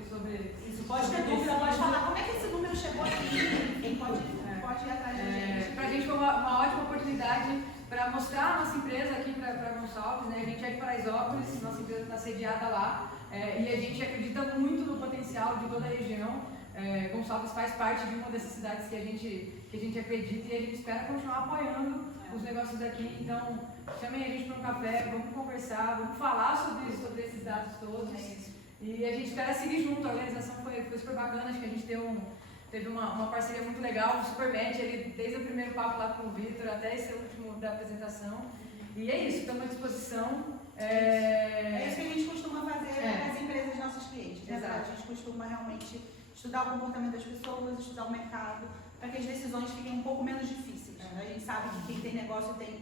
isso. Pode ter dúvida, pode falar como é que esse número chegou aqui. Quem pode ir atrás da gente. Para a gente foi uma ótima oportunidade para mostrar a nossa empresa aqui para Gonçalves, né? A gente é de Paraisópolis, nossa empresa está sediada lá e a gente acredita muito no potencial de toda a região. Gonçalves faz parte de uma dessas cidades que a gente acredita e a gente espera continuar apoiando os negócios daqui. Então, chamem a gente para um café, vamos conversar, vamos falar sobre esses dados todos. E a gente espera seguir junto. A organização foi super bacana, acho que a gente teve uma parceria muito legal, o Supermatch, ele desde o primeiro papo lá com o Vitor até esse último da apresentação. E é isso, estamos à disposição. É isso que a gente costuma fazer com as empresas nossos clientes. Né? Exato. A gente costuma realmente estudar o comportamento das pessoas, estudar o mercado, para que as decisões fiquem um pouco menos difíceis. Né? A gente sabe que quem tem negócio tem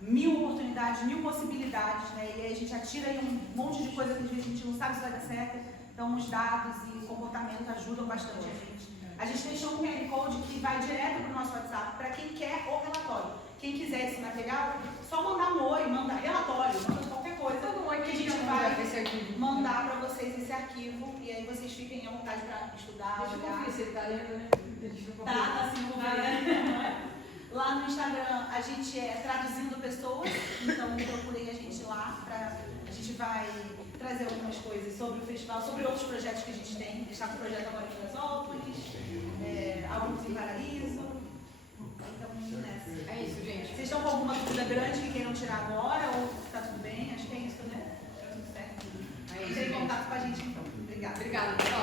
1000 oportunidades, 1000 possibilidades, né? E aí a gente atira aí um monte de coisa que às vezes a gente não sabe se vai dar certo. Então os dados e o comportamento ajudam bastante a gente. A gente deixou um QR Code que vai direto para o nosso WhatsApp para quem quer o relatório. Quem quiser esse material, só mandar um oi, manda relatório, manda qualquer coisa que a gente vai mandar para vocês esse arquivo e aí vocês fiquem à vontade para estudar, Deixa eu olhar. conferir se ele está lendo, né? Tá sim, lá no Instagram a gente traduzindo pessoas, então procurem a gente lá, a gente vai trazer algumas coisas sobre o festival, sobre outros projetos que a gente tem. A gente está com o projeto agora em Paraisópolis, alguns em Paraíso. Então, nessa. É isso, gente. Vocês estão com alguma dúvida grande que queiram tirar agora ou está tudo bem? Acho que é isso, né? Tá tudo certo. Entre em contato com a gente então. Obrigada. Obrigada, pessoal.